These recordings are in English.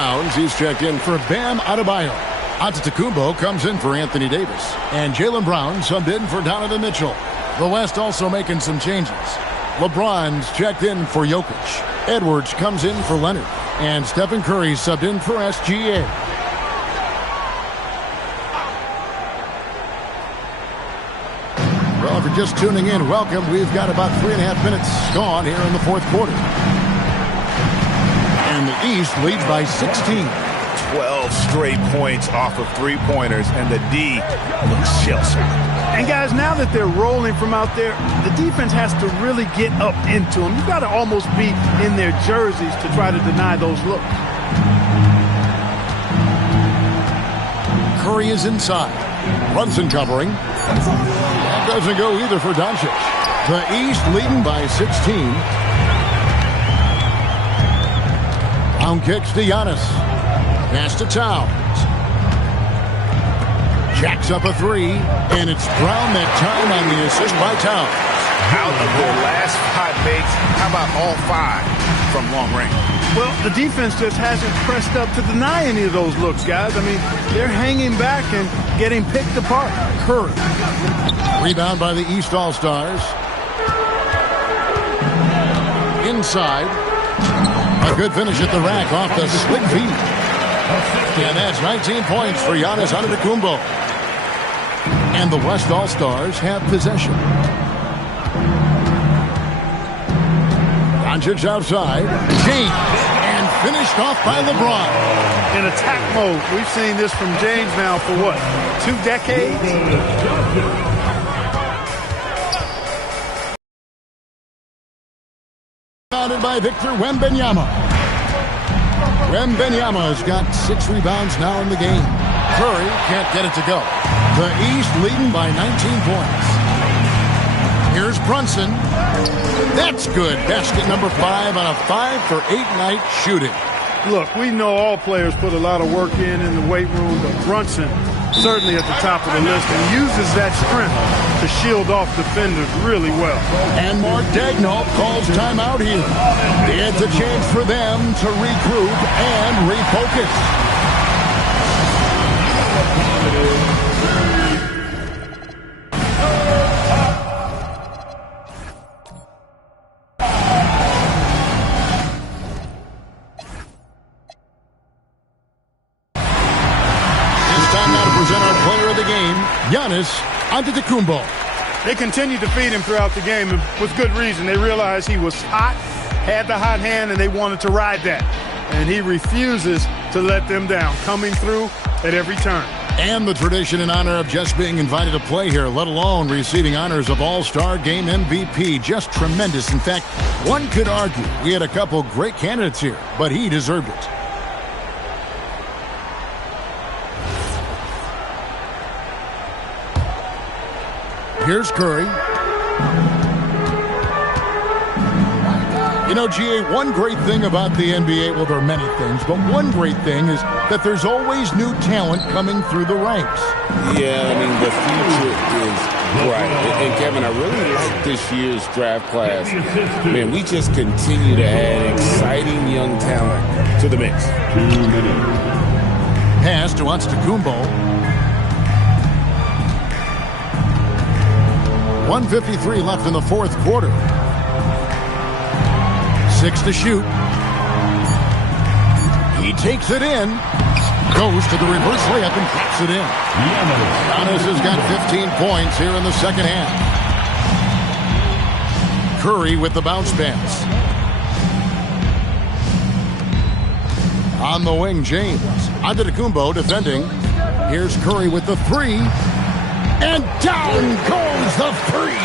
Towns, he's checked in for Bam Adebayo. Antetokounmpo comes in for Anthony Davis. And Jaylen Brown subbed in for Donovan Mitchell. The West also making some changes. LeBron's checked in for Jokic. Edwards comes in for Leonard. And Stephen Curry subbed in for SGA. Well, if you're just tuning in, welcome. We've got about 3.5 minutes gone here in the fourth quarter. And the East leads by 16. 12 straight points off of three-pointers, and the D looks shell-shocked. And, guys, now that they're rolling from out there, the defense has to really get up into them. You've got to almost be in their jerseys to try to deny those looks. Curry is inside. Brunson covering. That doesn't go either for Doncic. The East leading by 16. Brown kicks to Giannis. Pass to Towns. Jacks up a three, and it's Brown that time on the assist by Towns. Out of their last 5 makes, how about all 5 from long range? Well, the defense just hasn't pressed up to deny any of those looks, guys. I mean, they're hanging back and getting picked apart. Curry. Rebound by the East All-Stars. Inside. A good finish at the rack off the slick feet. And that's 19 points for Giannis Antetokounmpo. And the West All-Stars have possession. Doncic outside. James. And finished off by LeBron. In attack mode. We've seen this from James now for what? 2 decades? Founded by Victor Wembanyama. Wembanyama's got 6 rebounds now in the game. Curry can't get it to go. The East leading by 19 points. Here's Brunson. That's good. Basket number 5 on a 5-for-8 night shooting. Look, we know all players put a lot of work in the weight room, but Brunson certainly at the top of the list and uses that strength to shield off defenders really well. And Mark Daigneault calls timeout here. It's a chance for them to regroup and refocus. Giannis Antetokounmpo. They continued to feed him throughout the game, and with good reason. They realized he was hot, had the hot hand, and they wanted to ride that. And he refuses to let them down, coming through at every turn. And the tradition in honor of just being invited to play here, let alone receiving honors of All-Star Game MVP. Just tremendous. In fact, one could argue we had a couple great candidates here, but he deserved it. Here's Curry. You know, GA, one great thing about the NBA, well, there are many things, but one great thing is that there's always new talent coming through the ranks. Yeah, I mean, the future is bright. And Kevin, I really like this year's draft class. Man, we just continue to add exciting young talent to the mix. Pass to Antetokounmpo. 1:53 left in the fourth quarter. 6 to shoot. He takes it in. Goes to the reverse layup and drops it in. Giannis has got 15 points here in the second half. Curry with the bounce pass. On the wing, James. Antetokounmpo defending. Here's Curry with the three. And down goes the three.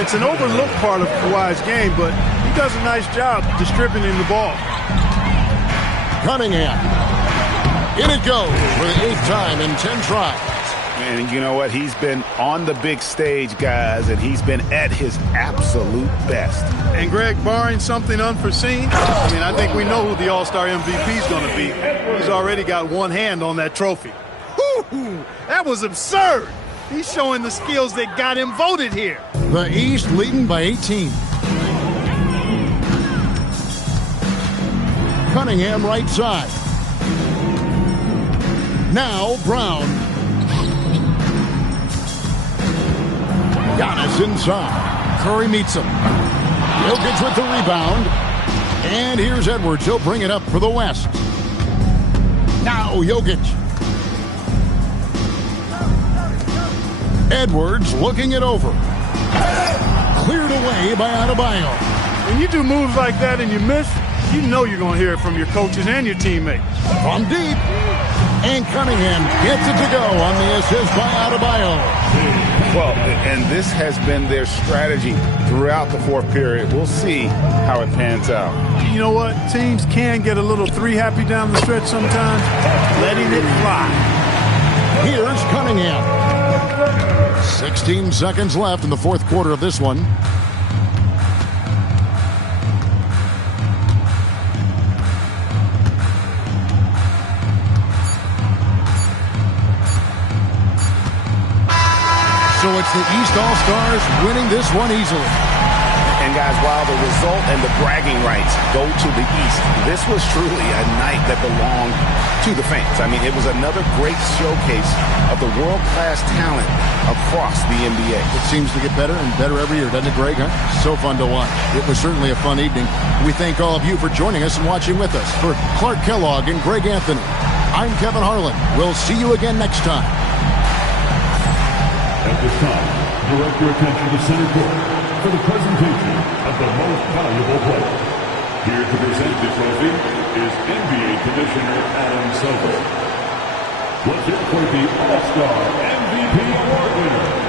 It's an overlooked part of Kawhi's game, but he does a nice job distributing the ball. Cunningham. In it goes for the 8th time in 10 tries. And you know what? He's been on the big stage, guys, and he's been at his absolute best. And, Greg, barring something unforeseen, I think we know who the All-Star MVP is going to be. He's already got one hand on that trophy. Woo-hoo! That was absurd. He's showing the skills that got him voted here. The East leading by 18. Cunningham right side. Now Brown. Giannis inside. Curry meets him. Jokic with the rebound. And here's Edwards. He'll bring it up for the West. Now Jokic. Edwards looking it over. Cleared away by Adebayo. When you do moves like that and you miss, you know you're going to hear it from your coaches and your teammates. From deep. And Cunningham gets it to go on the assist by Adebayo. Well, and this has been their strategy throughout the fourth period. We'll see how it pans out. You know what? Teams can get a little three happy down the stretch sometimes. Letting it fly. Here's Cunningham. 16 seconds left in the fourth quarter of this one. So it's the East All-Stars winning this one easily. And guys, while the result and the bragging rights go to the East, this was truly a night that belonged to the fans. I mean, it was another great showcase of the world-class talent across the NBA. It seems to get better and better every year, doesn't it, Greg? Huh? So fun to watch. It was certainly a fun evening. We thank all of you for joining us and watching with us. For Clark Kellogg and Greg Anthony, I'm Kevin Harlan. We'll see you again next time. At this time, direct your attention to center court for the presentation of the most valuable player. Here to present the trophy is NBA Commissioner Adam Silver. Let's hear for the All-Star MVP Award winner.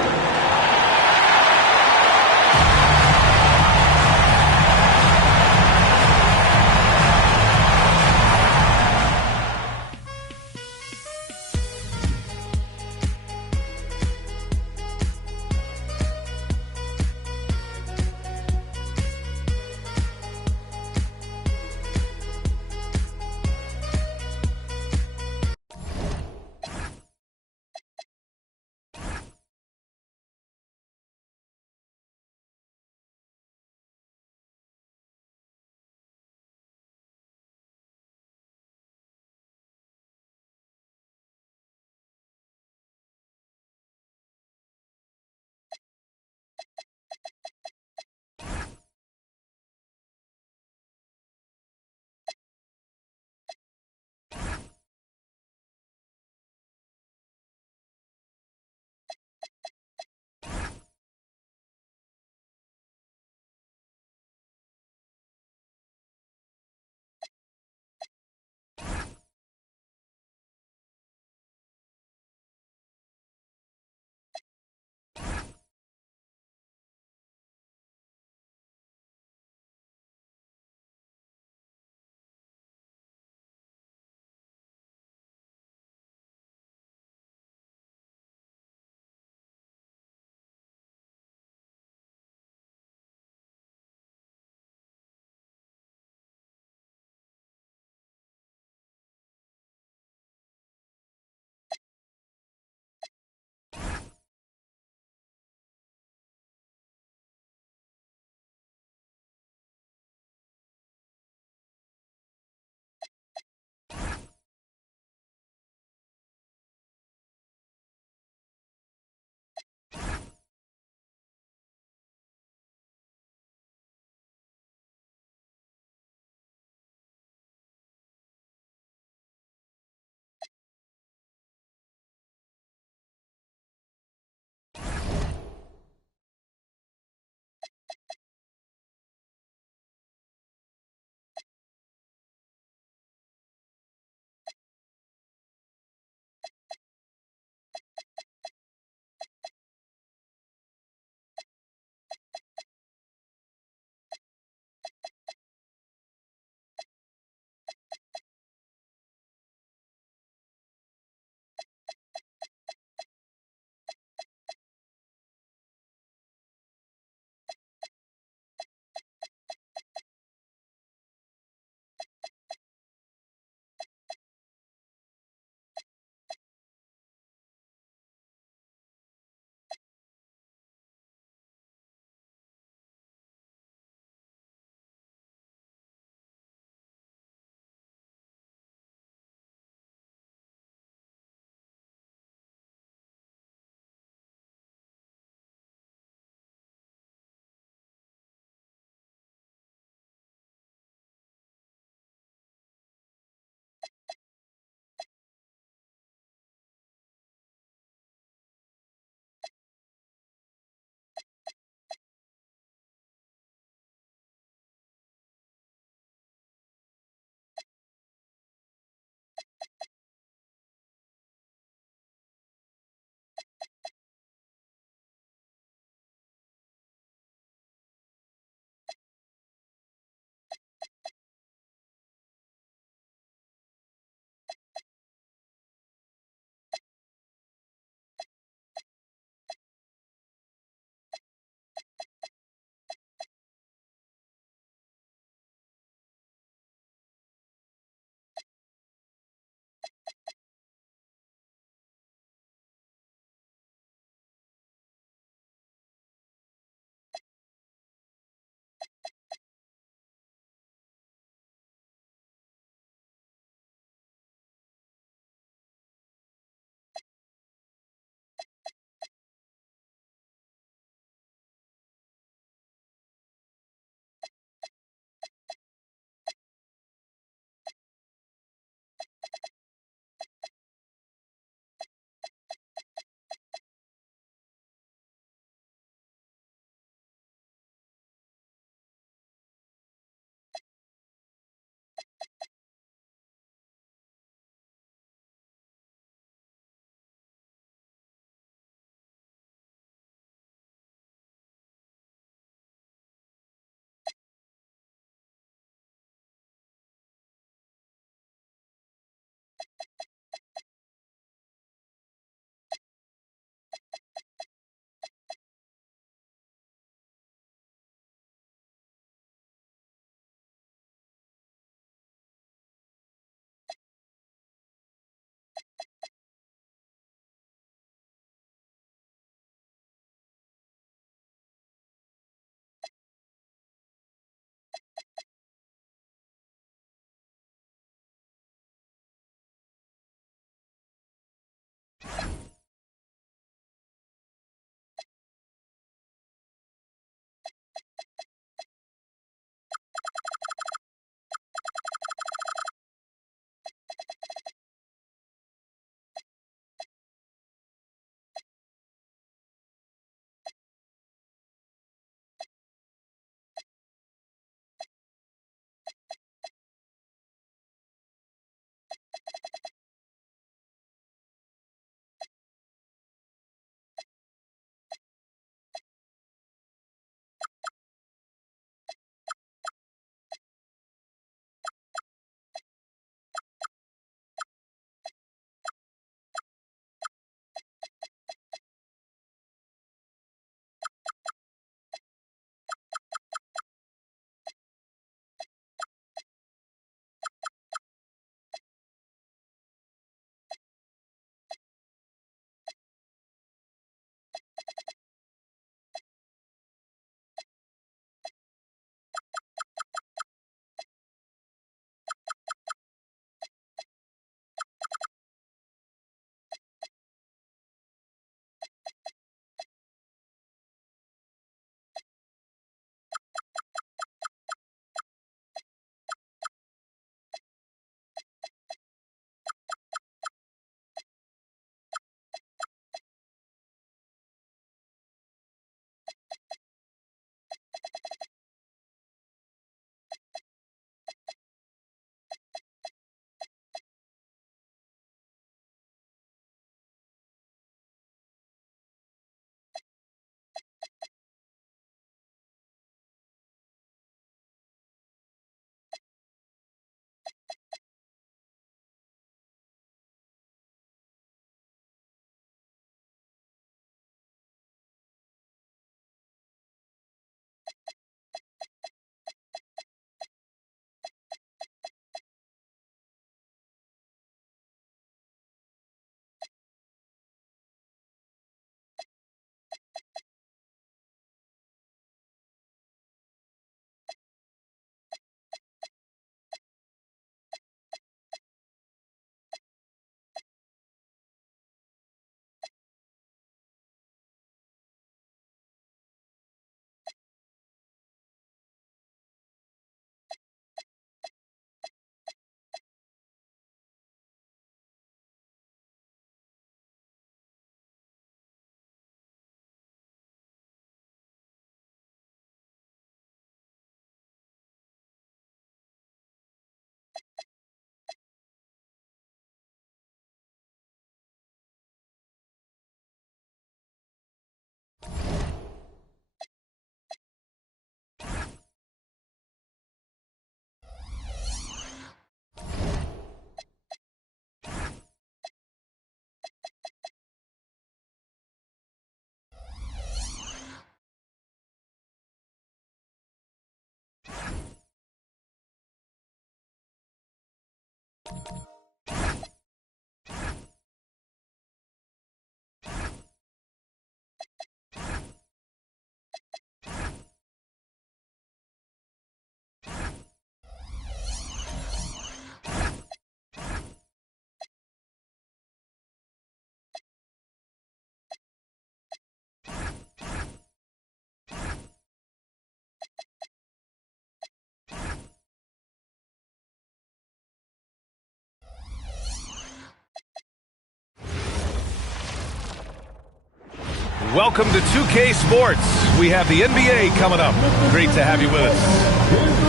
welcome to 2K Sports. We have the NBA coming up. Great to have you with us.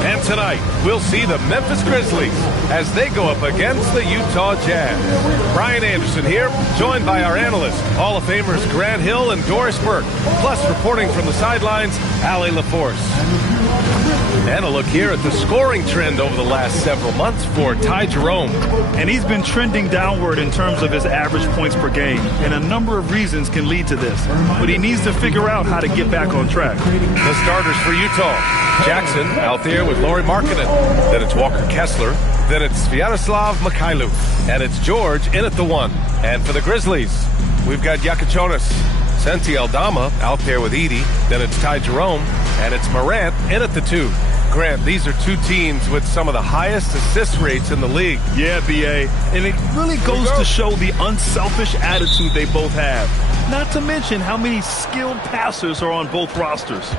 And tonight, we'll see the Memphis Grizzlies as they go up against the Utah Jazz. Brian Anderson here, joined by our analysts, Hall of Famers Grant Hill and Doris Burke, plus reporting from the sidelines, Allie LaForce. And a look here at the scoring trend over the last several months for Ty Jerome. And he's been trending downward in terms of his average points per game. And a number of reasons can lead to this. But he needs to figure out how to get back on track. The starters for Utah. Jackson out there with Lauri Markkanen. Then it's Walker Kessler. Then it's Sviatoslav Mikhailuk. And it's George in at the 1. And for the Grizzlies, we've got Yakachonis. Santi Aldama out there with Edey. Then it's Ty Jerome. And it's Morant in at the 2. Grant, these are two teams with some of the highest assist rates in the league. Yeah, B.A. And it really goes to show the unselfish attitude they both have. Not to mention how many skilled passers are on both rosters.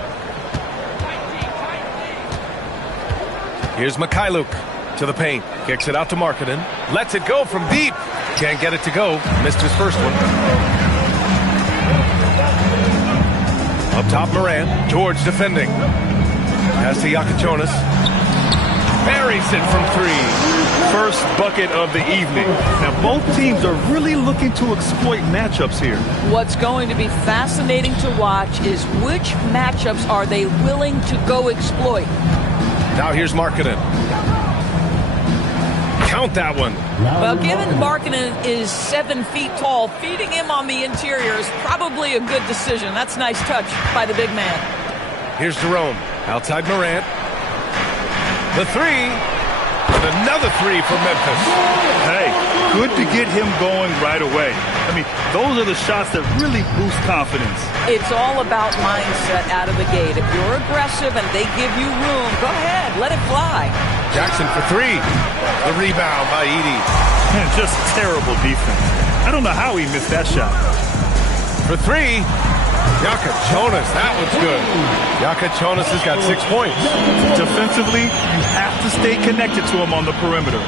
Here's Mikhailuk to the paint. Kicks it out to Markkanen. Lets it go from deep. Can't get it to go. Missed his first one. Up top, Morant. George defending. Pass to Yakachonis. Buries it from 3. First bucket of the evening. Now, both teams are really looking to exploit matchups here. What's going to be fascinating to watch is which matchups are they willing to go exploit. Now here's Markkanen. Count that one. Well, given Markkanen is 7 feet tall, feeding him on the interior is probably a good decision. That's a nice touch by the big man. Here's Jerome. Outside Morant. The 3. And another 3 for Memphis. Hey, good to get him going right away. I mean, those are the shots that really boost confidence. It's all about mindset out of the gate. If you're aggressive and they give you room, go ahead, let it fly. Jackson for 3. The rebound by Edey. Man, just terrible defense. I don't know how he missed that shot. For 3. Yakachonis, that one's good. Yakachonis has got 6 points. Defensively, you have to stay connected to him on the perimeter.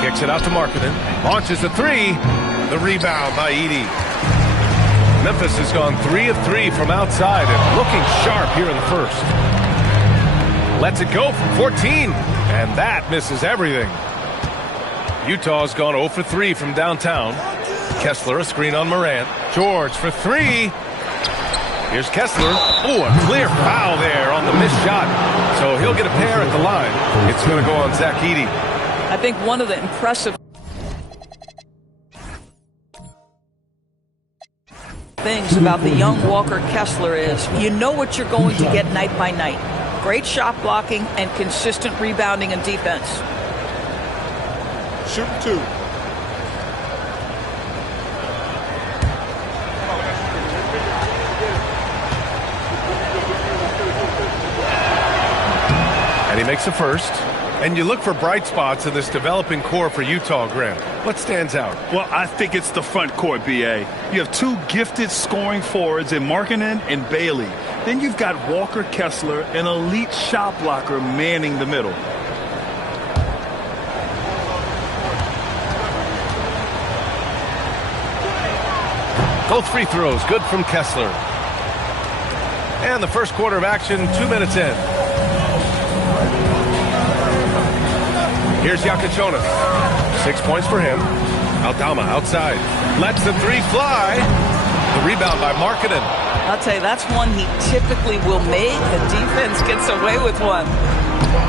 Kicks it out to Markkanen. Launches the 3. The rebound by Edey. Memphis has gone 3 of 3 from outside and looking sharp here in the first. Lets it go from 14. And that misses everything. Utah's gone 0 for 3 from downtown. Kessler, a screen on Morant. George for 3. Here's Kessler. Oh, a clear foul there on the missed shot. So he'll get a pair at the line. It's going to go on Zach Edey. I think one of the impressive things about the young Walker Kessler is you know what you're going to get night by night. Great shot blocking and consistent rebounding and defense. Shoot 2. And he makes the first. And you look for bright spots in this developing core for Utah, Grant. What stands out? Well, I think it's the front court, B.A. You have 2 gifted scoring forwards in Markkanen and Bailey. Then you've got Walker Kessler, an elite shot blocker, manning the middle. Both free throws, good from Kessler. And the first quarter of action, 2 minutes in. Here's Yakachonis. 6 points for him. Aldama outside. Lets the 3 fly. The rebound by Markkanen. I'll tell you, that's one he typically will make. The defense gets away with one.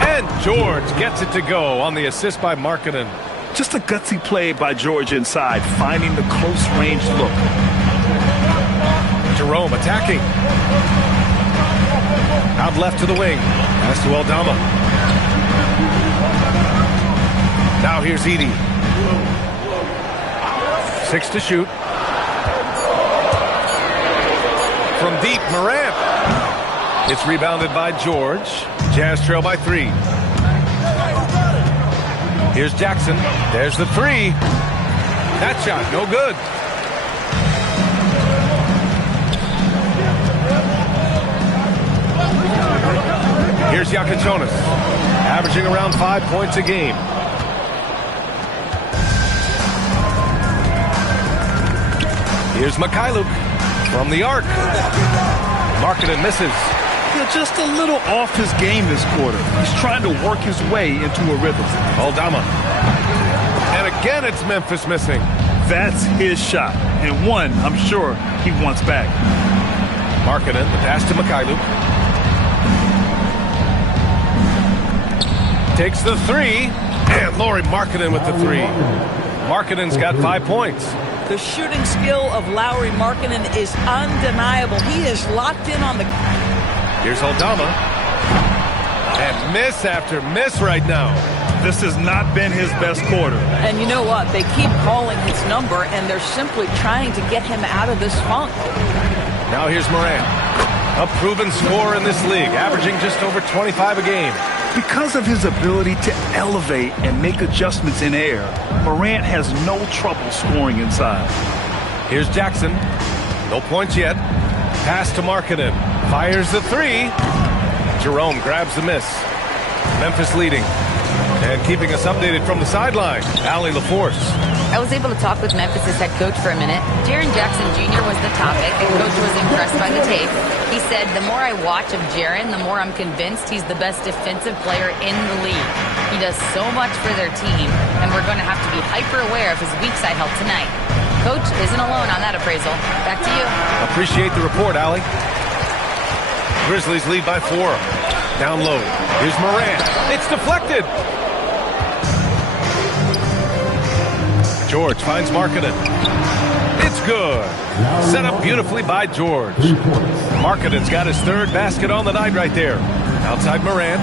And George gets it to go on the assist by Markkanen. Just a gutsy play by George inside, finding the close-range look. Jerome attacking. Out left to the wing. Pass to Aldama. Now here's Edey. 6 to shoot. From deep, Morant. It's rebounded by George. Jazz trail by 3. Here's Jackson. There's the 3. That shot, no good. Here's Yakachonis, averaging around 5 points a game. Here's Mikhailuk. From the arc. Markkanen misses. Yeah, just a little off his game this quarter. He's trying to work his way into a rhythm. Aldama. And again, it's Memphis missing. That's his shot, and one I'm sure he wants back. Markkanen, the pass to Mykhailiuk. Takes the three, and Lauri Markkanen with the three. Markkanen's got 5 points. The shooting skill of Lauri Markkanen is undeniable. He is locked in on the... Here's Aldama. And miss after miss right now. This has not been his best quarter. And you know what? They keep calling his number, and they're simply trying to get him out of this funk. Now here's Morant. A proven scorer in this league, averaging just over 25 a game. Because of his ability to elevate and make adjustments in air, Morant has no trouble scoring inside. Here's Jackson. No points yet. Pass to Markkanen. Fires the three. Jerome grabs the miss. Memphis leading. And keeping us updated from the sideline, Allie LaForce. I was able to talk with Memphis' head coach for a minute. Jaren Jackson Jr. was the topic, and coach was impressed by the tape. He said, the more I watch of Jaren, the more I'm convinced he's the best defensive player in the league. He does so much for their team, and we're going to have to be hyper aware of his weak side help tonight. Coach isn't alone on that appraisal. Back to you. Appreciate the report, Allie. Grizzlies lead by 4. Down low. Here's Morant. It's deflected. George finds Markkanen. It's good. Set up beautifully by George. Markkanen's got his third basket on the night right there. Outside Morant.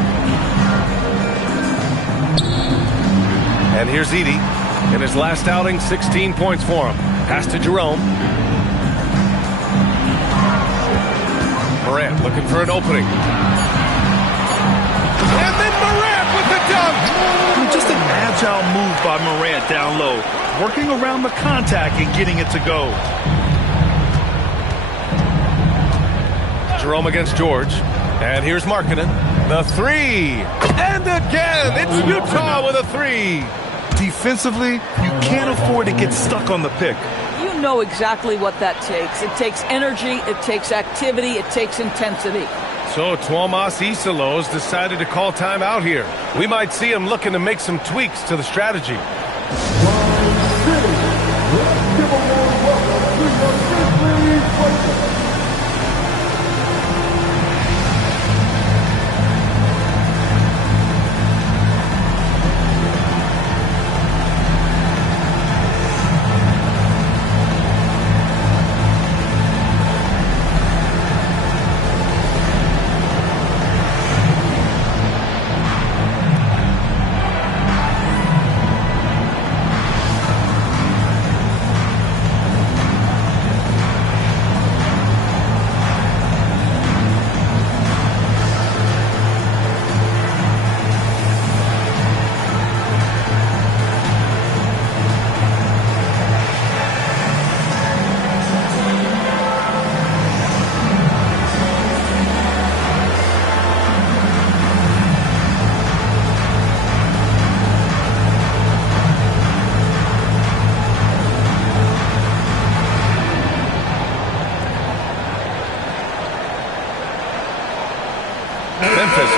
And here's Edey. In his last outing, 16 points for him. Pass to Jerome. Morant looking for an opening. And then Morant with the dunk. Just an agile move by Morant down low, working around the contact and getting it to go. Jerome against George. And here's Markkanen. The three. And again, it's Utah with a three. Defensively, you can't afford to get stuck on the pick. You know exactly what that takes. It takes energy, it takes activity, it takes intensity. So Tuomas Isalos decided to call time out here. We might see him looking to make some tweaks to the strategy.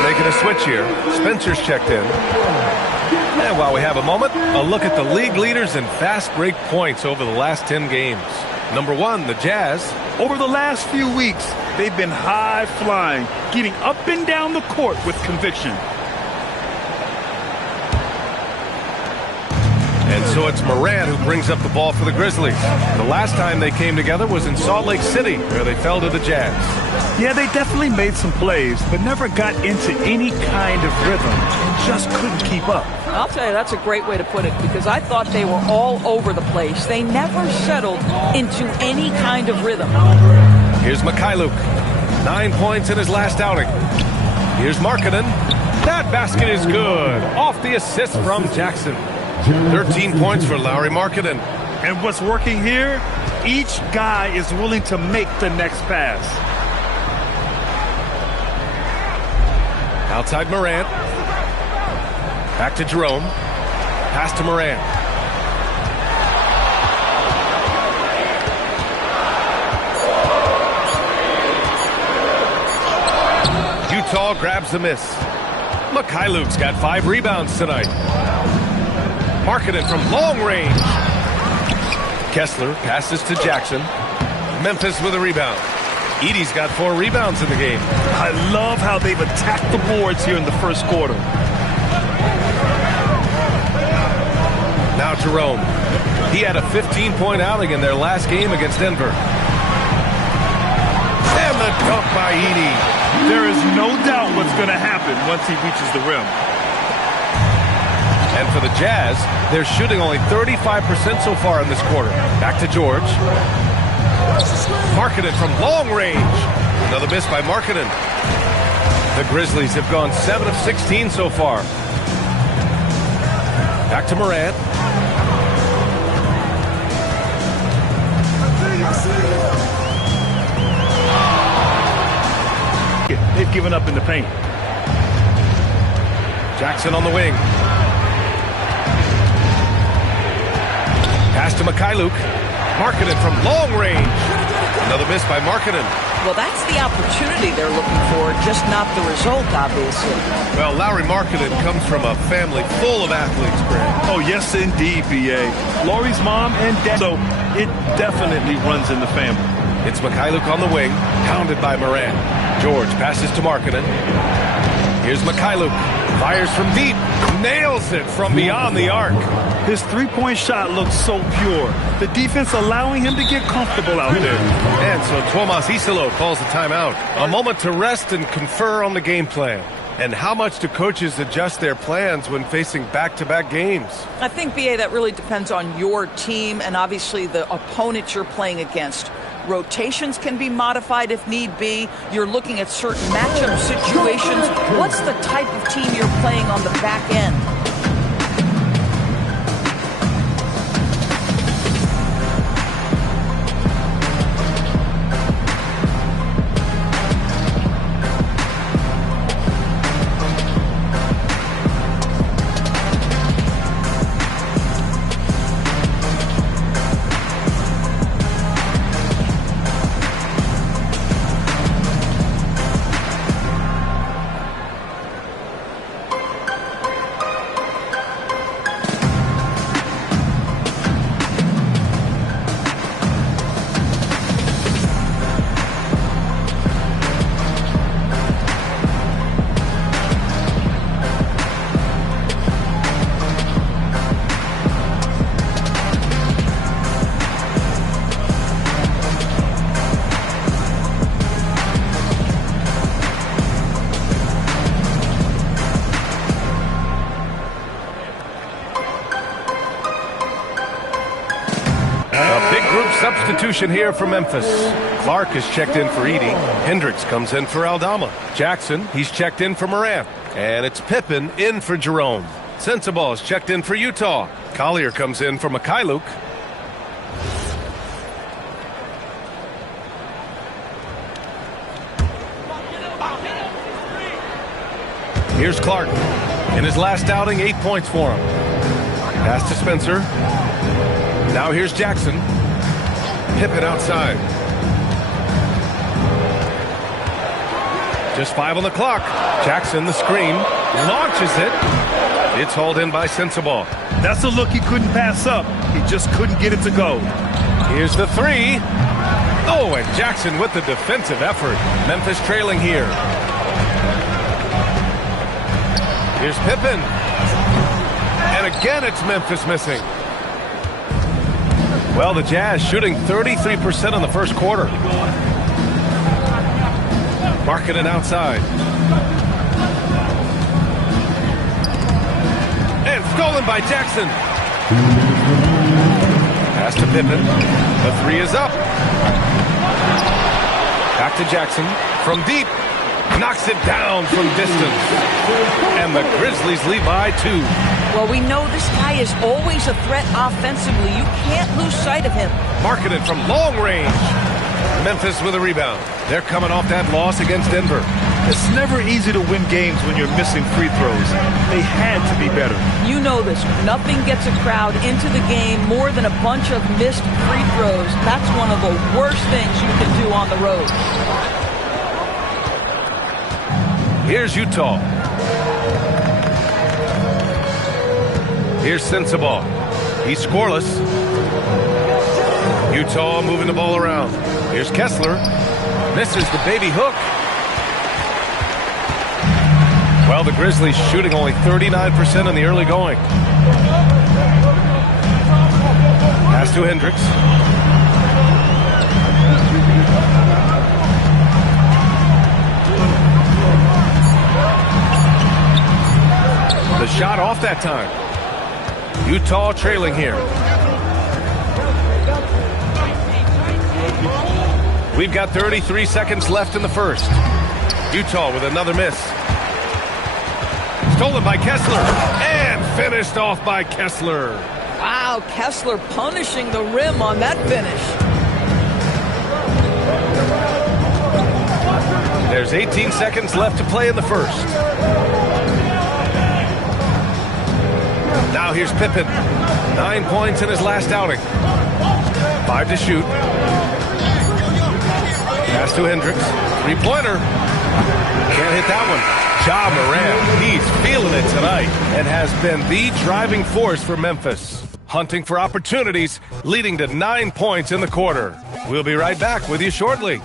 Making a switch here. Spencer's checked in. And while we have a moment, a look at the league leaders in fast break points over the last 10 games. Number 1, the Jazz. Over the last few weeks, they've been high flying, getting up and down the court with conviction. And so it's Morant who brings up the ball for the Grizzlies. The last time they came together was in Salt Lake City, where they fell to the Jazz. Yeah, they definitely made some plays, but never got into any kind of rhythm and just couldn't keep up. I'll tell you, that's a great way to put it, because I thought they were all over the place. They never settled into any kind of rhythm. Here's Mykhailiuk. 9 points in his last outing. Here's Markkanen. That basket is good. Off the assist from Jackson. 13 points for Lauri Markkanen. And what's working here? Each guy is willing to make the next pass. Outside Morant. Back to Jerome. Pass to Morant. Utah grabs the miss. Mikhailuk's got 5 rebounds tonight. Markkanen from long range. Kessler passes to Jackson. Memphis with a rebound. Edey's got 4 rebounds in the game. I love how they've attacked the boards here in the first quarter. Now Jerome. He had a 15-point outing in their last game against Denver. And the dunk by Edey. There is no doubt what's going to happen once he reaches the rim. And for the Jazz, they're shooting only 35% so far in this quarter. Back to George. Markkanen from long range. Another miss by Markkanen. The Grizzlies have gone 7 of 16 so far. Back to Morant. They've given up in the paint. Jackson on the wing. Pass to Mikhailuk. Markkanen from long range. Another miss by Markkanen. Well, that's the opportunity they're looking for, just not the result, obviously. Well, Lauri Markkanen comes from a family full of athletes, Grant. Oh, yes, indeed, B.A. Lauri's mom and dad, so it definitely runs in the family. It's Mikhailuk on the wing, pounded by Morant. George passes to Markkanen. Here's Mikhailuk. Fires from deep. Nails it from beyond the arc. His three-point shot looks so pure. The defense allowing him to get comfortable out there. And so Tomas Isalo calls the timeout. A moment to rest and confer on the game plan. And how much do coaches adjust their plans when facing back-to-back games? I think, B.A., that really depends on your team and obviously the opponent you're playing against. Rotations can be modified if need be. You're looking at certain matchup situations. What's the type of team you're playing on the back end? Substitution here for Memphis. Clark is checked in for Edey. Hendricks comes in for Aldama. Jackson, he's checked in for Morant. And it's Pippen in for Jerome. Sensabaugh is checked in for Utah. Collier comes in for Mikhailuk. Here's Clark. In his last outing, 8 points for him. Pass to Spencer. Now here's Jackson. Pippen outside. Just 5 on the clock. Jackson, the screen, launches it. It's hauled in by Sensabaugh. That's a look he couldn't pass up. He just couldn't get it to go. Here's the 3. Oh, and Jackson with the defensive effort. Memphis trailing here. Here's Pippen. And again, it's Memphis missing. Well, the Jazz shooting 33% in the first quarter. Markkanen outside. And stolen by Jackson. Pass to Pippen. The 3 is up. Back to Jackson. From deep. Knocks it down from distance. And the Grizzlies lead by 2. Well, we know this guy is always a threat offensively. You can't lose sight of him. Markkanen from long range. Memphis with a rebound. They're coming off that loss against Denver. It's never easy to win games when you're missing free throws. They had to be better. You know this. Nothing gets a crowd into the game more than a bunch of missed free throws. That's one of the worst things you can do on the road. Here's Utah. Here's Sensabaugh. He's scoreless. Utah moving the ball around. Here's Kessler. Misses the baby hook. Well, the Grizzlies shooting only 39% in the early going. Pass to Hendricks. The shot off that time. Utah trailing here. We've got 33 seconds left in the first. Utah with another miss. Stolen by Kessler and finished off by Kessler. Wow, Kessler punishing the rim on that finish. There's 18 seconds left to play in the first. Now here's Pippen. 9 points in his last outing. 5 to shoot. Pass to Hendricks. Three-pointer. Can't hit that one. Ja Morant, he's feeling it tonight and has been the driving force for Memphis. Hunting for opportunities, leading to 9 points in the quarter. We'll be right back with you shortly.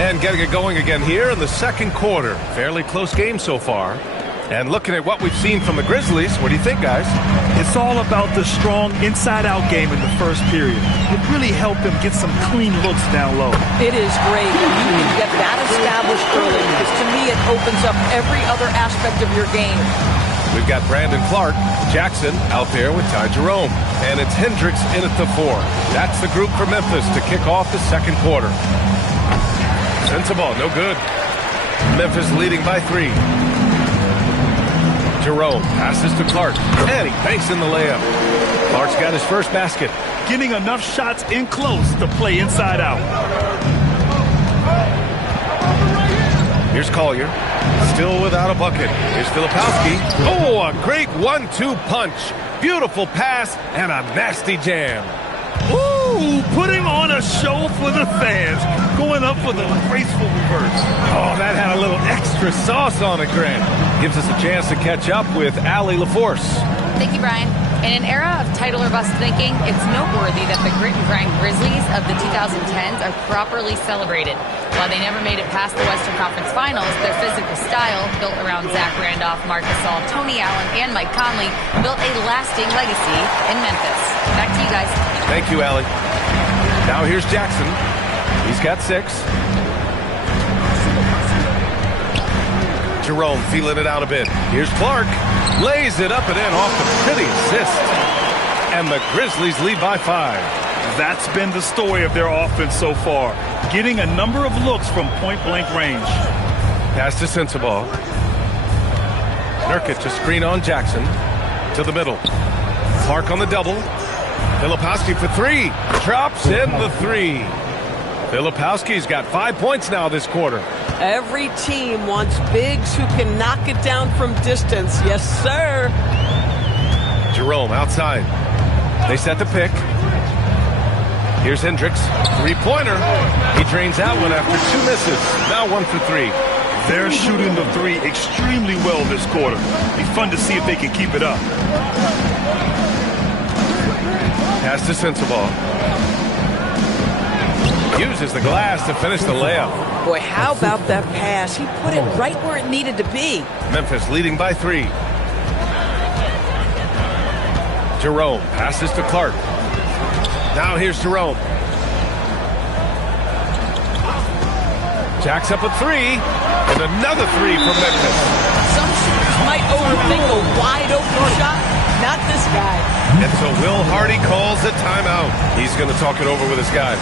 And getting it going again here in the second quarter. Fairly close game so far. And looking at what we've seen from the Grizzlies, what do you think, guys? It's all about the strong inside-out game in the first period. It really helped them get some clean looks down low. It is great when you can get that established early, because to me it opens up every other aspect of your game. We've got Brandon Clark, Jackson out there with Ty Jerome. And it's Hendricks in at the 4. That's the group for Memphis to kick off the second quarter. Sensabaugh, no good. Memphis leading by 3. Jerome passes to Clark, and he banks in the layup. Clark's got his first basket. Getting enough shots in close to play inside out. Here's Collier, still without a bucket. Here's Filipowski. Oh, a great 1-2 punch. Beautiful pass and a nasty jam. Ooh, putting on a show for the fans. Going up for the graceful reverse. Oh, that had a little extra sauce on it, Grant. Gives us a chance to catch up with Allie LaForce. Thank you, Brian. In an era of title or bust thinking, it's noteworthy that the grit and grind Grizzlies of the 2010s are properly celebrated. While they never made it past the Western Conference Finals, their physical style, built around Zach Randolph, Marc Gasol, Tony Allen, and Mike Conley, built a lasting legacy in Memphis. Back to you guys. Thank you, Allie. Now here's Jackson. He's got 6. Jerome feeling it out a bit. Here's Clark. Lays it up and in off the pretty assist. And the Grizzlies lead by 5. That's been the story of their offense so far. Getting a number of looks from point-blank range. Pass to Sensabaugh. Nurkic to screen on Jackson. To the middle. Clark on the double. Filipowski for 3. Drops in the 3. Filipowski's got 5 points now this quarter. Every team wants bigs who can knock it down from distance. Yes, sir. Jerome outside. They set the pick. Here's Hendricks. 3-pointer. He drains that one after 2 misses. Now 1 for 3. They're shooting the 3 extremely well this quarter. Be fun to see if they can keep it up. Pass to Sensabaugh. Uses the glass to finish the layup. Boy, how about that pass? He put it right where it needed to be. Memphis leading by 3. Jerome passes to Clark. Now here's Jerome. Jacks up a 3. And another 3 for Memphis. Some shooters might overthink a wide open shot. Not this guy. And so Will Hardy calls a timeout. He's going to talk it over with his guys.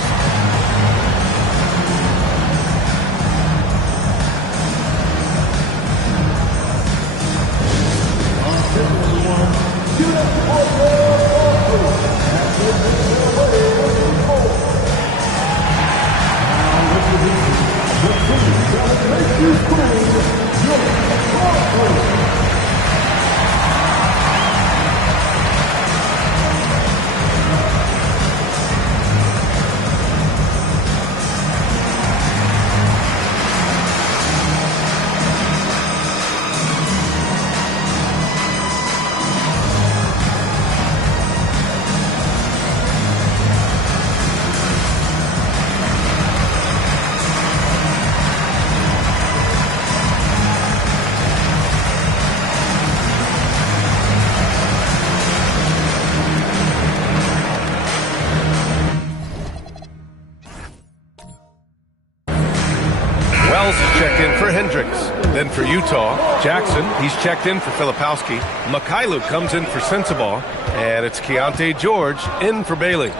Then for Utah, Jackson, he's checked in for Filipowski. Mikhailuk comes in for Sensabaugh. And it's Keontae George in for Bailey.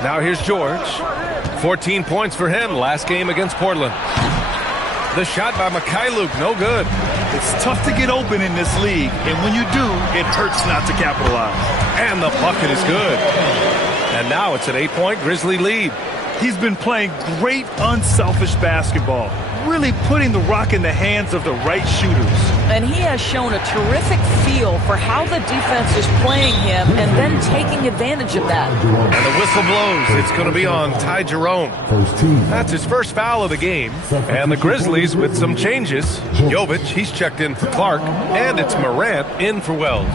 Now here's George. 14 points for him last game against Portland. The shot by Mikhailuk, no good. It's tough to get open in this league, and when you do, it hurts not to capitalize. And the bucket is good. And now it's an 8-point Grizzly lead. He's been playing great, unselfish basketball, really putting the rock in the hands of the right shooters. And he has shown a terrific feel for how the defense is playing him and then taking advantage of that. And the whistle blows. It's going to be on Ty Jerome. That's his first foul of the game. And the Grizzlies with some changes. Jovic, he's checked in for Clark. And it's Morant in for Wells.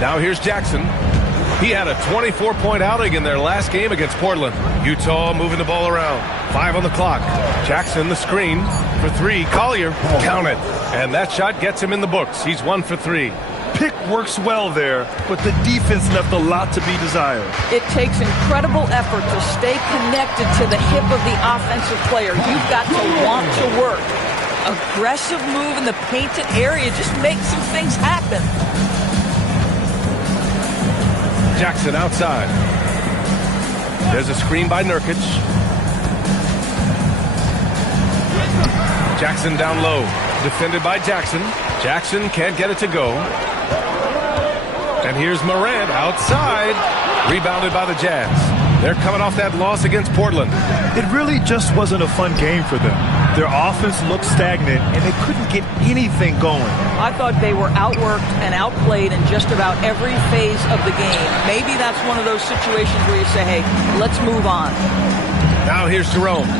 Now here's Jackson. He had a 24-point outing in their last game against Portland. Utah moving the ball around. 5 on the clock. Jackson the screen for 3. Collier, count it. And that shot gets him in the books. He's 1 for 3. Pick works well there, but the defense left a lot to be desired. It takes incredible effort to stay connected to the hip of the offensive player. You've got to want to work. Aggressive move in the painted area just makes some things happen. Jackson outside. There's a screen by Nurkic. Jackson down low. Defended by Jackson. Jackson can't get it to go. And here's Morant outside. Rebounded by the Jazz. They're coming off that loss against Portland. It really just wasn't a fun game for them. Their offense looked stagnant, and they couldn't get anything going. I thought they were outworked and outplayed in just about every phase of the game. Maybe that's one of those situations where you say, hey, let's move on. Now here's Jerome.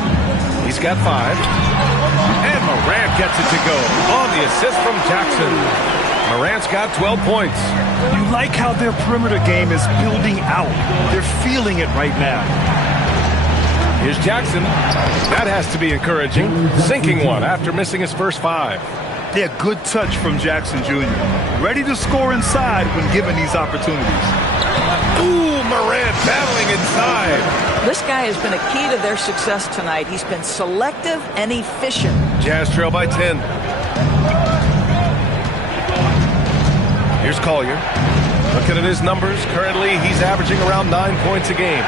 He's got 5. And Morant gets it to go on the assist from Jackson. Morant's got 12 points. You like how their perimeter game is building out. They're feeling it right now. Here's Jackson. That has to be encouraging. Sinking one after missing his first 5. Yeah, good touch from Jackson Jr. Ready to score inside when given these opportunities. Ooh, Morant battling inside. This guy has been a key to their success tonight. He's been selective and efficient. Jazz trail by 10. Here's Collier. Looking at his numbers, currently he's averaging around 9 points a game.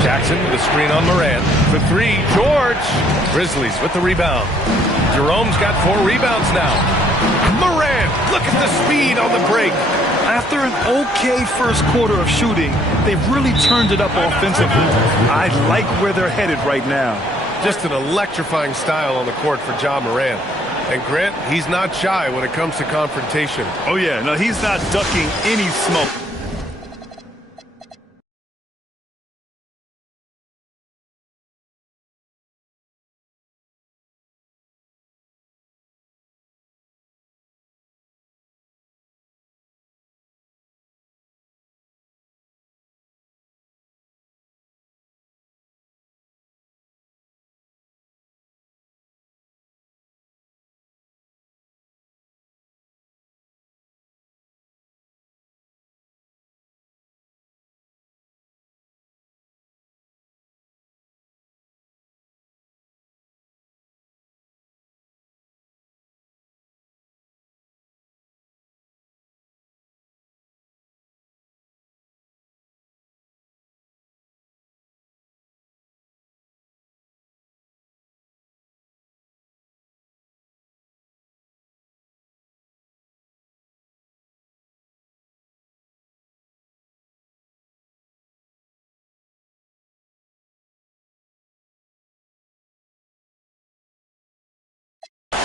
Jackson with a screen on Morant. For 3, George. Grizzlies with the rebound. Jerome's got 4 rebounds now. Morant, look at the speed on the break. After an okay first quarter of shooting, they've really turned it up offensively. I like where they're headed right now. Just an electrifying style on the court for Ja Morant. And Grant, he's not shy when it comes to confrontation. Oh yeah, no, he's not ducking any smoke.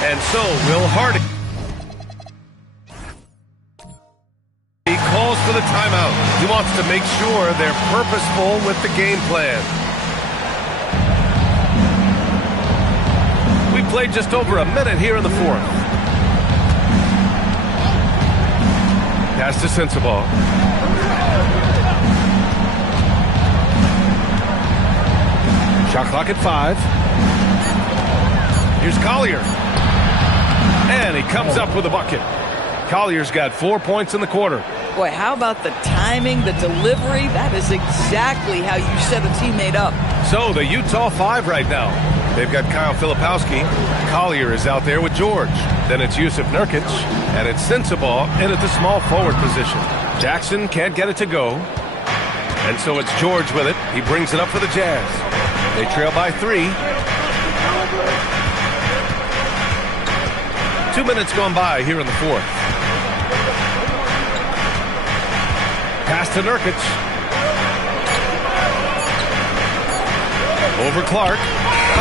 And so Will Hardy. He calls for the timeout. He wants to make sure they're purposeful with the game plan. We played just over a minute here in the 4th. Pass to Sensabaugh. Shot clock at 5. Here's Collier. And he comes up with a bucket. Collier's got 4 points in the quarter. Boy, how about the timing, the delivery? That is exactly how you set a teammate up. So the Utah 5 right now. They've got Kyle Filipowski. Collier is out there with George. Then it's Jusuf Nurkic, and it's Sensabaugh in at the small forward position. Jackson can't get it to go, and so it's George with it. He brings it up for the Jazz. They trail by 3. 2 minutes gone by here in the fourth. Pass to Nurkic. Over Clark.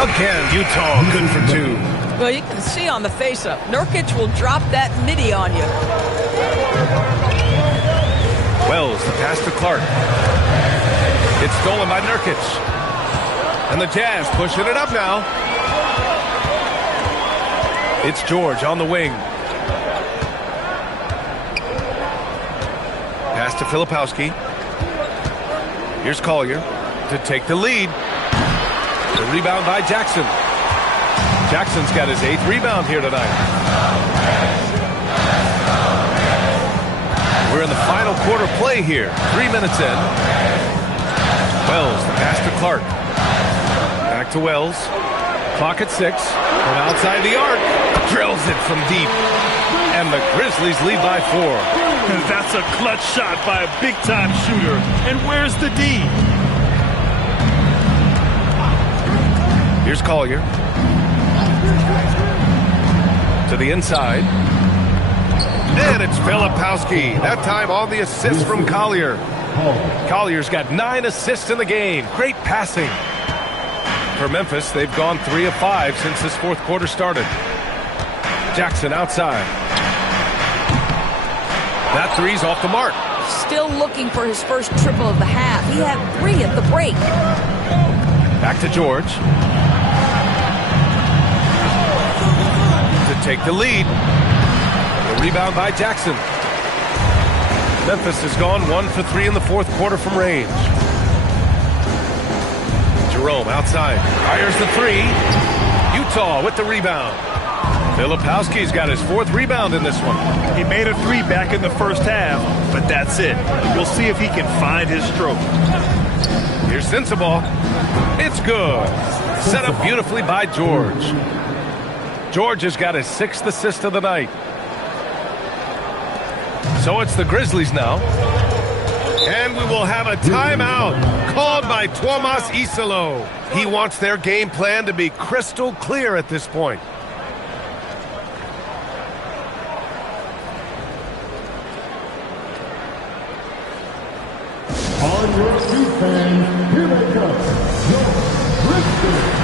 Again, Utah good for 2. Well, you can see on the face-up, Nurkic will drop that midi on you. Wells, the pass to Clark. It's stolen by Nurkic. And the Jazz pushing it up now. It's George on the wing. Pass to Filipowski. Here's Collier to take the lead. The rebound by Jackson. Jackson's got his 8th rebound here tonight. We're in the final quarter play here. 3 minutes in. Wells, the pass to Clark. Back to Wells. Clock at 6. From outside the arc. Drills it from deep. And the Grizzlies lead by 4. That's a clutch shot by a big-time shooter. And where's the D? Here's Collier. To the inside. And it's Filipowski. That time on the assist from Collier. Collier's got 9 assists in the game. Great passing. For Memphis, they've gone 3 of 5 since this fourth quarter started. Jackson outside. That 3's off the mark. Still looking for his first triple of the half. He had 3 at the break. Back to George. To take the lead. The rebound by Jackson. Memphis has gone 1 for 3 in the fourth quarter from range. Jerome outside. Fires the 3. Utah with the rebound. Filipowski's got his 4th rebound in this one. He made a 3 back in the first half, but that's it. We'll see if he can find his stroke. Here's Sensabaugh. It's good. Set up beautifully by George. George has got his 6th assist of the night. So it's the Grizzlies now. And we will have a timeout called by Tomas Isalo. He wants their game plan to be crystal clear at this point. On your feet, fans, here they come, your Grizzlies.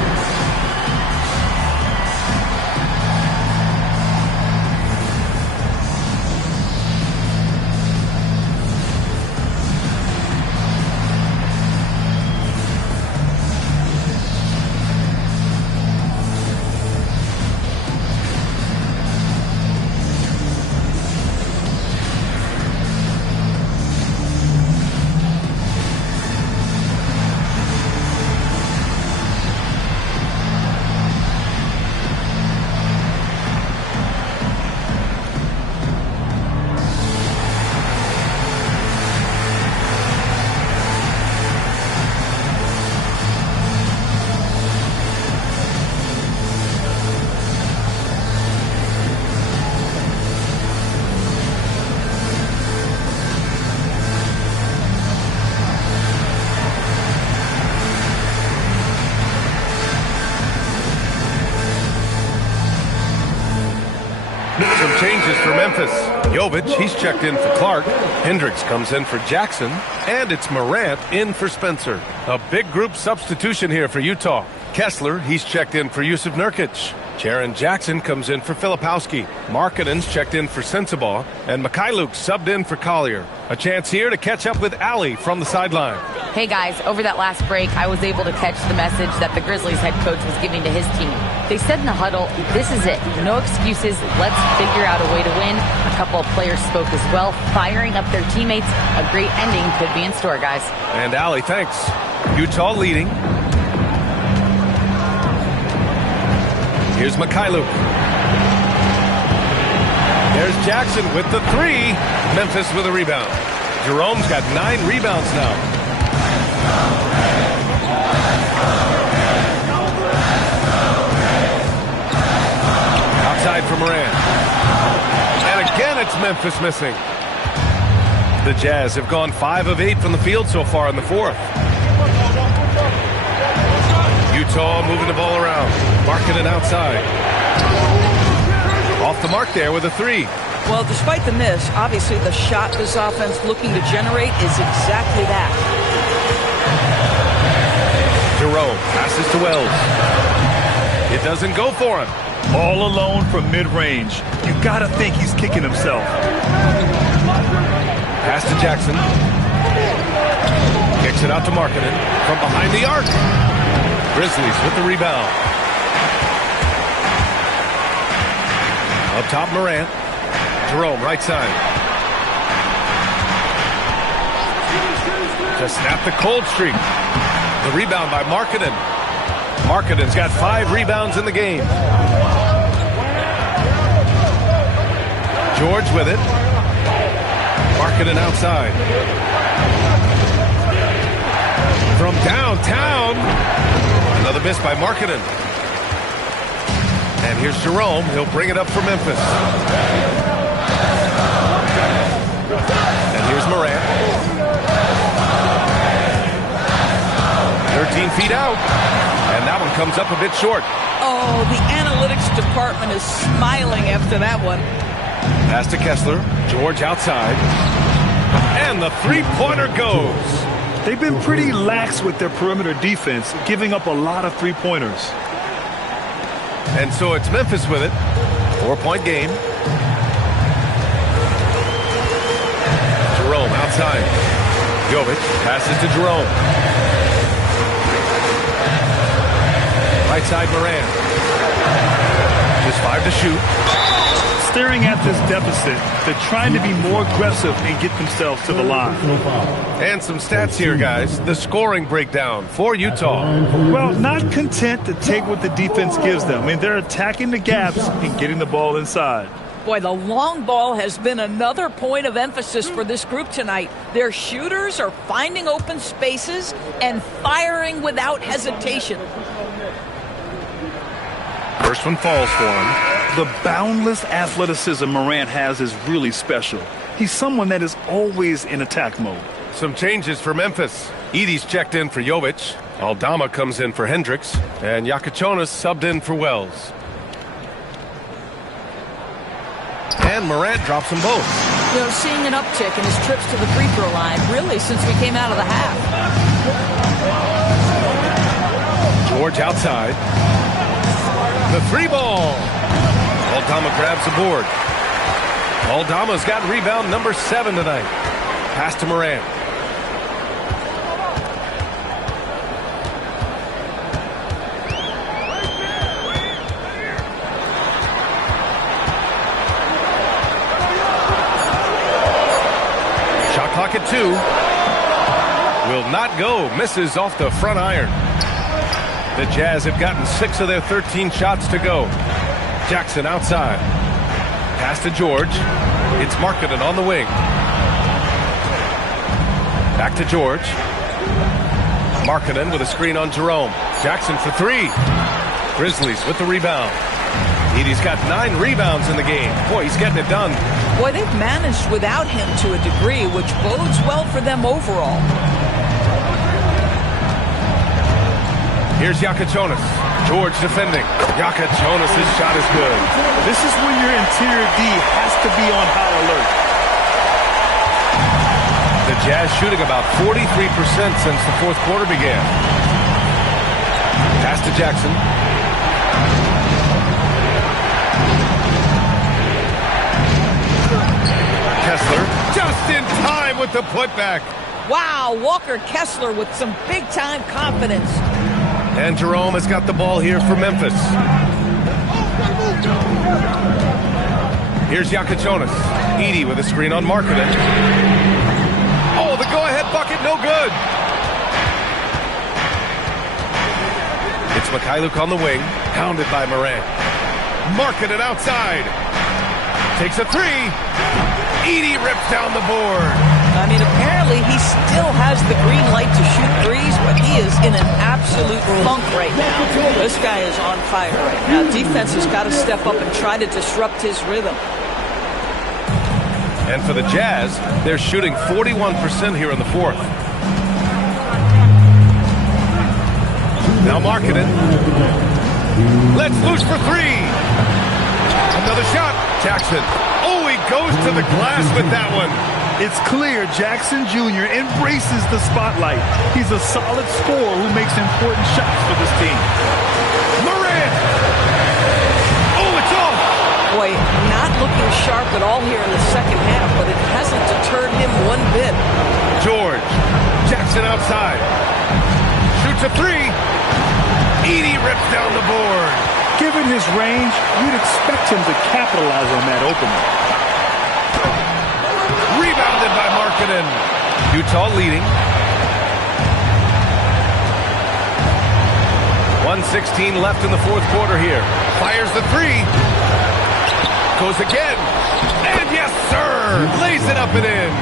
Some changes for Memphis. Jovic, he's checked in for Clark. Hendricks comes in for Jackson. And it's Morant in for Spencer. A big group substitution here for Utah. Kessler, he's checked in for Jusuf Nurkic. Jaren Jackson comes in for Filipowski. Markkanen's checked in for Sensabaugh. And Mikhailuk subbed in for Collier. A chance here to catch up with Allie from the sideline. Hey guys, over that last break, I was able to catch the message that the Grizzlies head coach was giving to his team. They said in the huddle, this is it. No excuses. Let's figure out a way to win. A couple of players spoke as well, firing up their teammates. A great ending could be in store, guys. And Allie, thanks. Utah leading. Here's Mikhailuk. There's Jackson with the 3. Memphis with a rebound. Jerome's got 9 rebounds now. for Morant. And again, it's Memphis missing. The Jazz have gone 5 of 8 from the field so far in the fourth. Utah moving the ball around. Markkanen outside. Off the mark there with a 3. Well, despite the miss, obviously the shot this offense looking to generate is exactly that. Jerome passes to Wells. It doesn't go for him. All alone from mid-range. You gotta think he's kicking himself. Pass to Jackson. Kicks it out to Markkanen from behind the arc. Grizzlies with the rebound. Up top, Morant. Jerome, right side. To snap the cold streak. The rebound by Markkanen. Markkanen's got 5 rebounds in the game. George with it. Markkanen outside. From downtown. Another miss by Markkanen. And here's Jerome. He'll bring it up for Memphis. And here's Morant. 13 feet out. And that one comes up a bit short. Oh, the analytics department is smiling after that one. Pass to Kessler. George outside. And the three-pointer goes. They've been pretty lax with their perimeter defense, giving up a lot of three-pointers. And so it's Memphis with it. 4-point game. Jerome outside. Jovic passes to Jerome. Right side Morant. Just 5 to shoot. Staring at this deficit, they're trying to be more aggressive and get themselves to the line. And some stats here, guys. The scoring breakdown for Utah. Well, not content to take what the defense gives them. I mean, they're attacking the gaps and getting the ball inside. Boy, the long ball has been another point of emphasis for this group tonight. Their shooters are finding open spaces and firing without hesitation. First one falls for him. The boundless athleticism Morant has is really special. He's someone that is always in attack mode. Some changes for Memphis. Edey's checked in for Jovic. Aldama comes in for Hendricks. And Yakachonis subbed in for Wells. And Morant drops them both. You know, seeing an uptick in his trips to the free throw line, really, since we came out of the half. George outside. The 3-ball. Aldama grabs the board. Aldama's got rebound number 7 tonight. Pass to Morant. Shot clock at 2. Will not go. Misses off the front iron. The Jazz have gotten 6 of their 13 shots to go. Jackson outside. Pass to George. It's Markkanen on the wing. Back to George. Markkanen with a screen on Jerome. Jackson for 3. Grizzlies with the rebound. Edey's got 9 rebounds in the game. Boy, he's getting it done. Boy, they've managed without him to a degree, which bodes well for them overall. Here's Yakachonis. George defending. Yakachonis' shot is good. This is when your interior D has to be on high alert. The Jazz shooting about 43% since the fourth quarter began. Pass to Jackson. Kessler just in time with the putback. Wow, Walker Kessler with some big-time confidence. And Jerome has got the ball here for Memphis. Here's Yakachonis. Edey with a screen on Markkanen. Oh, the go-ahead bucket, no good. It's Mikhailuk on the wing, pounded by Morant. Markkanen outside. Takes a 3. Edey rips down the board. I mean, apparently defensively. He still has the green light to shoot threes, but he is in an absolute funk right now. This guy is on fire right now. Defense has got to step up and try to disrupt his rhythm. And for the Jazz, they're shooting 41% here in the fourth. Now Markkanen. Let's loose for three. Another shot. Jackson. Oh, he goes to the glass with that one. It's clear Jackson Jr. embraces the spotlight. He's a solid scorer who makes important shots for this team. Morant. Oh, it's off. Boy, not looking sharp at all here in the second half, but it hasn't deterred him one bit. George. Jackson outside. Shoots a three. Edey rips down the board. Given his range, you'd expect him to capitalize on that opening. Rebounded by Markkanen. Utah leading. 1:16 left in the fourth quarter here. Fires the three. Goes again. And yes, sir! Lays it up and in.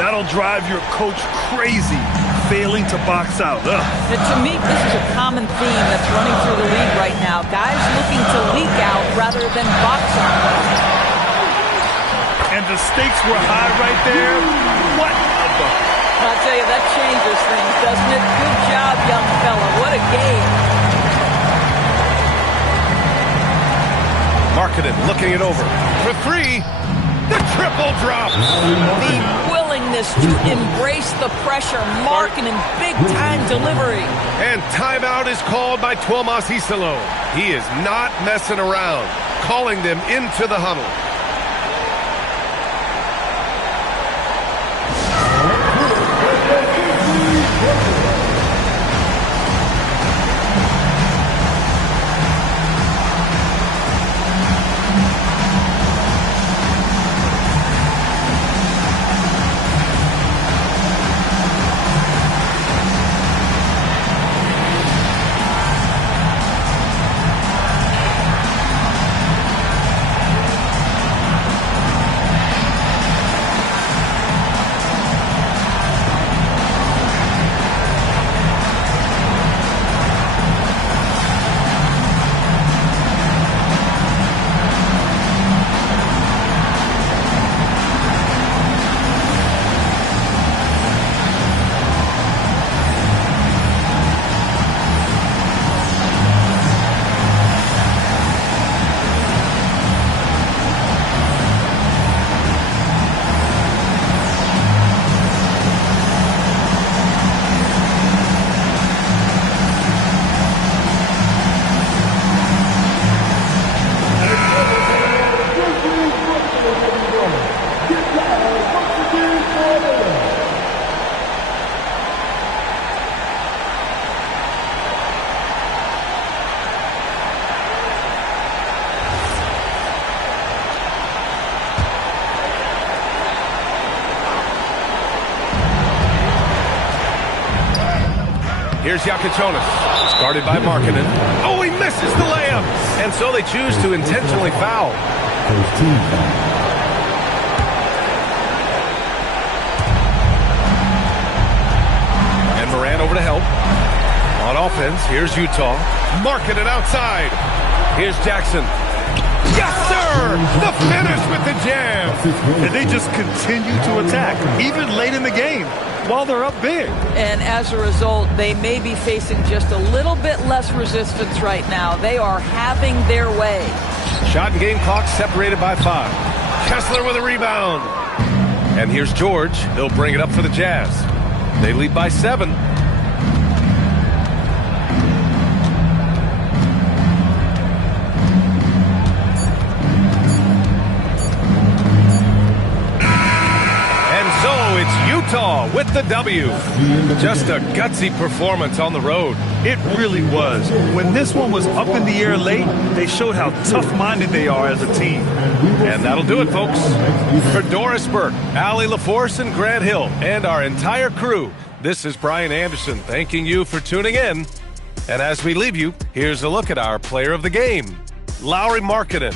That'll drive your coach crazy, failing to box out. And to me, this is a common theme that's running through the league right now. Guys looking to leak out rather than box out. And the stakes were high right there. What a bucket. I'll tell you, that changes things, doesn't it? Good job, young fella. What a game. Markkanen looking it over. For three. The triple drops. The willingness to embrace the pressure. Markkanen, big-time delivery. And timeout is called by Tuomas Isalo. He is not messing around, calling them into the huddle. Here's Jakučionis, guarded by Markkanen. Oh, he misses the layup. And so they choose to intentionally foul. And Morant over to help. On offense, here's Utah. Markkanen outside. Here's Jackson. Yes, sir! The finish with the jam. And they just continue to attack, even late in the game, while they're up big. And as a result, they may be facing just a little bit less resistance right now. They are having their way. Shot and game clock separated by 5. Kessler with a rebound. And here's George. He'll bring it up for the Jazz. They lead by 7. Utah with the W. Just a gutsy performance on the road. It really was. When this one was up in the air late, they showed how tough-minded they are as a team. And that'll do it, folks. For Doris Burke, Allie LaForce, and Grant Hill, and our entire crew, this is Brian Anderson thanking you for tuning in. And as we leave you, here's a look at our player of the game, Lauri Markkanen.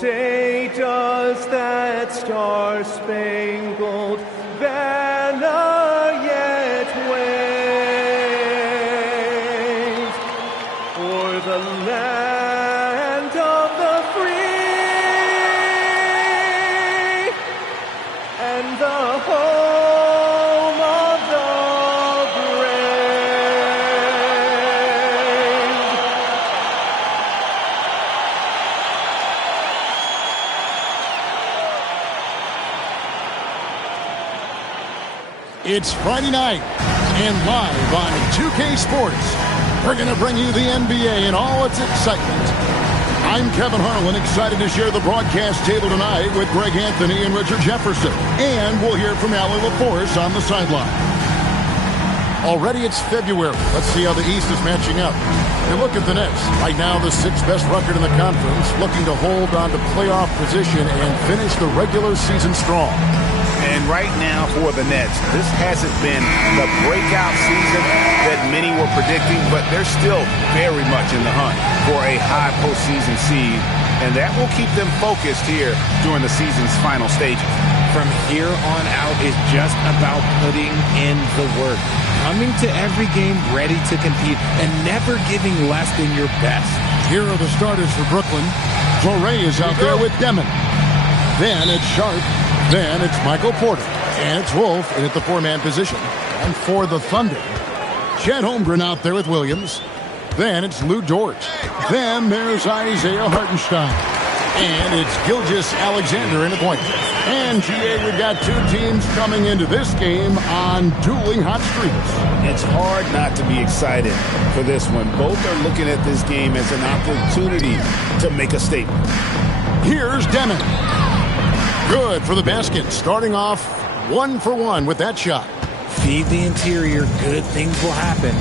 say does that star-spangled banner yet wave o'er the land of the free and the home of the It's Friday night, and live on 2K Sports, we're going to bring you the NBA in all its excitement. I'm Kevin Harlan, excited to share the broadcast table tonight with Greg Anthony and Richard Jefferson. And we'll hear from Allie LaForce on the sideline. Already it's February. Let's see how the East is matching up. And look at the Nets. Right now, the sixth best record in the conference, looking to hold on to playoff position and finish the regular season strong. And right now for the Nets, this hasn't been the breakout season that many were predicting, but they're still very much in the hunt for a high postseason seed, and that will keep them focused here during the season's final stages. From here on out is just about putting in the work, coming to every game ready to compete, and never giving less than your best. Here are the starters for Brooklyn. Fleury is out there with Demon. Then it's Sharp. Then it's Michael Porter. And it's Wolf in at the four-man position. And for the Thunder, Chet Holmgren out there with Williams. Then it's Lou Dort. Then there's Isaiah Hartenstein. And it's Gilgeous Alexander in the point. And, GA, we've got two teams coming into this game on dueling hot streaks. It's hard not to be excited for this one. Both are looking at this game as an opportunity to make a statement. Here's Demon. Good for the basket, starting off 1 for 1 with that shot. Feed the interior, good things will happen.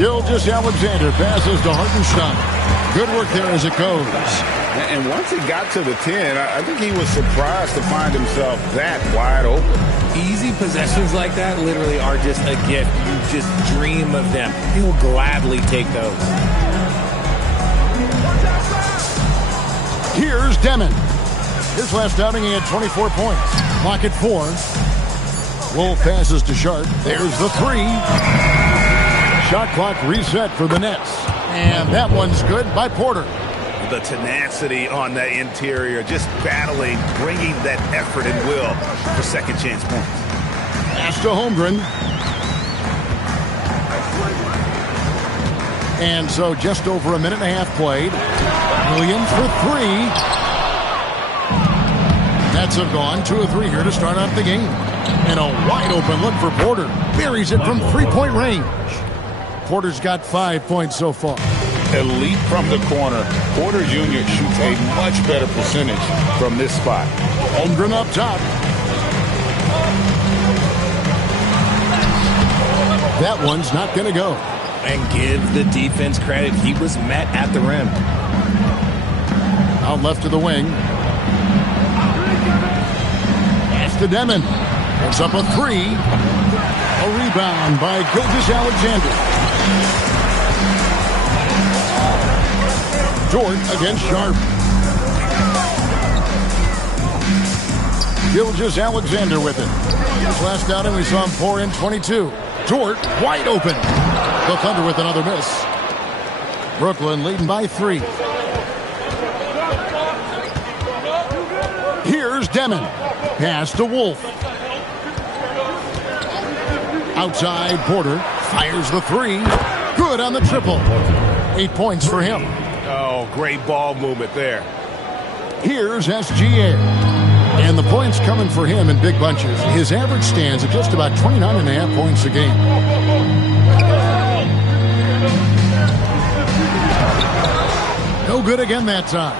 Gilgeous Alexander passes to Hartenstein. Good work there as it goes. And once it got to the 10, I think he was surprised to find himself that wide open. Easy possessions like that literally are just a gift. You just dream of them. He'll gladly take those. Here's Demon. His last outing, he had 24 points. Clock at 4. Wolf passes to Sharp. There's the 3. Shot clock reset for the Nets. And that one's good by Porter. The tenacity on the interior, just battling, bringing that effort and will for second chance points. Pass to Holmgren. And so just over a minute and a half played. Williams for 3. Nets have gone 2 of 3 here to start out the game. And a wide open look for Porter. Buries it from 3-point range. Porter's got 5 points so far. Elite from the corner. Porter Jr. shoots a much better percentage from this spot. Holmgren up top. That one's not going to go. And give the defense credit. He was met at the rim. Out left to the wing. Pass to Demon. Puts up a 3. A rebound by Gilgeous Alexander. Dort against Sharp. Gilgeous Alexander with it. His last outing, we saw him pour in 22. Dort wide open. The Thunder with another miss. Brooklyn leading by 3. Here's Demon. Pass to Wolf. Outside, Porter fires the 3. Good on the triple. 8 points for him. Oh, great ball movement there. Here's SGA. And the points coming for him in big bunches. His average stands at just about 29.5 points a game. No good again that time.